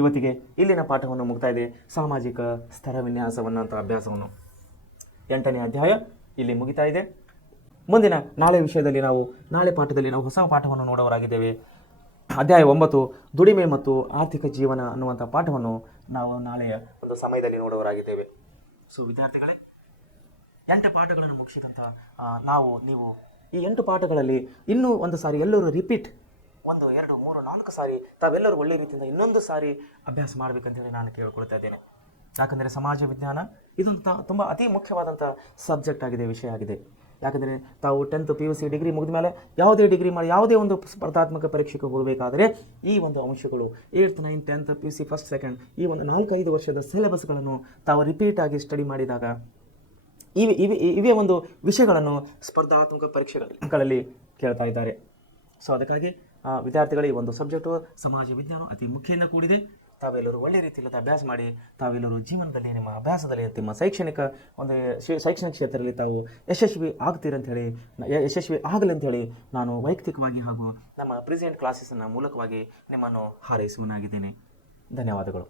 ಇವತ್ತಿಗೆ ಇಲ್ಲಿನ ಪಾಠವನ್ನು ಮುಗ್ತಾ ಇದೆ. ಸಾಮಾಜಿಕ ಸ್ಥಳ ವಿನ್ಯಾಸವನ್ನು ಅಂತ ಅಭ್ಯಾಸವನ್ನು 8ನೇ ಅಧ್ಯಾಯ ಇಲ್ಲಿ ಮುಗಿತಾ ಇದೆ. ನಾಳೆ ಪಾಠದಲ್ಲಿ ನಾವು ಹೊಸ ಪಾಠವನ್ನು ನೋಡುವವರಾಗಿದ್ದೇವೆ. ಅಧ್ಯಾಯ 9 ದುಡಿಮೆ ಮತ್ತು ಆರ್ಥಿಕ ಜೀವನ ಅನ್ನುವಂಥ ಪಾಠವನ್ನು ನಾವು ನಾಳೆಯ ಒಂದು ಸಮಯದಲ್ಲಿ ನೋಡುವವರಾಗಿದ್ದೇವೆ. ಸೊ ವಿದ್ಯಾರ್ಥಿಗಳೇ, 8 ಪಾಠಗಳನ್ನು ಮುಗಿಸಿದಂಥ ನೀವು ಈ 8 ಪಾಠಗಳಲ್ಲಿ ಇನ್ನೂ ಒಂದು ಸಾರಿ ಎಲ್ಲರೂ ರಿಪೀಟ್ 1, 2, 3, 4 ಸಾರಿ ತಾವೆಲ್ಲರೂ ಒಳ್ಳೆ ರೀತಿಯಿಂದ ಇನ್ನೊಂದು ಸಾರಿ ಅಭ್ಯಾಸ ಮಾಡಬೇಕಂತೇಳಿ ನಾನು ಕೇಳ್ಕೊಳ್ತಾ ಇದ್ದೇನೆ. ಯಾಕಂದರೆ ಸಮಾಜ ವಿಜ್ಞಾನ ಇದೊಂದು ತುಂಬ ಅತಿ ಮುಖ್ಯವಾದಂಥ ಸಬ್ಜೆಕ್ಟ್ ಆಗಿದೆ, ವಿಷಯ ಆಗಿದೆ. ಯಾಕಂದರೆ ತಾವು 10th PUC ಡಿಗ್ರಿ ಮುಗಿದ ಮೇಲೆ ಯಾವುದೇ ಡಿಗ್ರಿ ಮಾಡಿ ಯಾವುದೇ ಒಂದು ಸ್ಪರ್ಧಾತ್ಮಕ ಪರೀಕ್ಷೆಗೆ ಹೋಗಬೇಕಾದರೆ ಈ ಒಂದು ಅಂಶಗಳು 8th, 9th, 10th PUC first second ಈ ಒಂದು 4-5 ವರ್ಷದ ಸಿಲೆಬಸ್ಗಳನ್ನು ತಾವು ರಿಪೀಟ್ ಆಗಿ ಸ್ಟಡಿ ಮಾಡಿದಾಗ ಇವೇ ಒಂದು ವಿಷಯಗಳನ್ನು ಸ್ಪರ್ಧಾತ್ಮಕ ಪರೀಕ್ಷೆಗಳಲ್ಲಿ ಕೇಳ್ತಾ ಇದ್ದಾರೆ. ಸೊ ಅದಕ್ಕಾಗಿ ವಿದ್ಯಾರ್ಥಿಗಳು ಈ ಒಂದು ಸಬ್ಜೆಕ್ಟು ಸಮಾಜ ವಿಜ್ಞಾನ ಅತಿ ಮುಖ್ಯದಿಂದ ಕೂಡಿದೆ. ತಾವೆಲ್ಲರೂ ಒಳ್ಳೆ ರೀತಿಯಲ್ಲಿ ಅಭ್ಯಾಸ ಮಾಡಿ ತಾವೆಲ್ಲರೂ ಜೀವನದಲ್ಲಿ ನಿಮ್ಮ ಅಭ್ಯಾಸದಲ್ಲಿ ನಿಮ್ಮ ಶೈಕ್ಷಣಿಕ ಕ್ಷೇತ್ರದಲ್ಲಿ ತಾವು ಯಶಸ್ವಿ ಆಗಲಿ ಅಂಥೇಳಿ ನಾನು ವೈಯಕ್ತಿಕವಾಗಿ ಹಾಗೂ ನಮ್ಮ ಪ್ರೆಸೆಂಟ್ ಕ್ಲಾಸಸ್ನ ಮೂಲಕವಾಗಿ ನಿಮ್ಮನ್ನು ಹಾರೈಸುವನಾಗಿದ್ದೇನೆ. ಧನ್ಯವಾದಗಳು.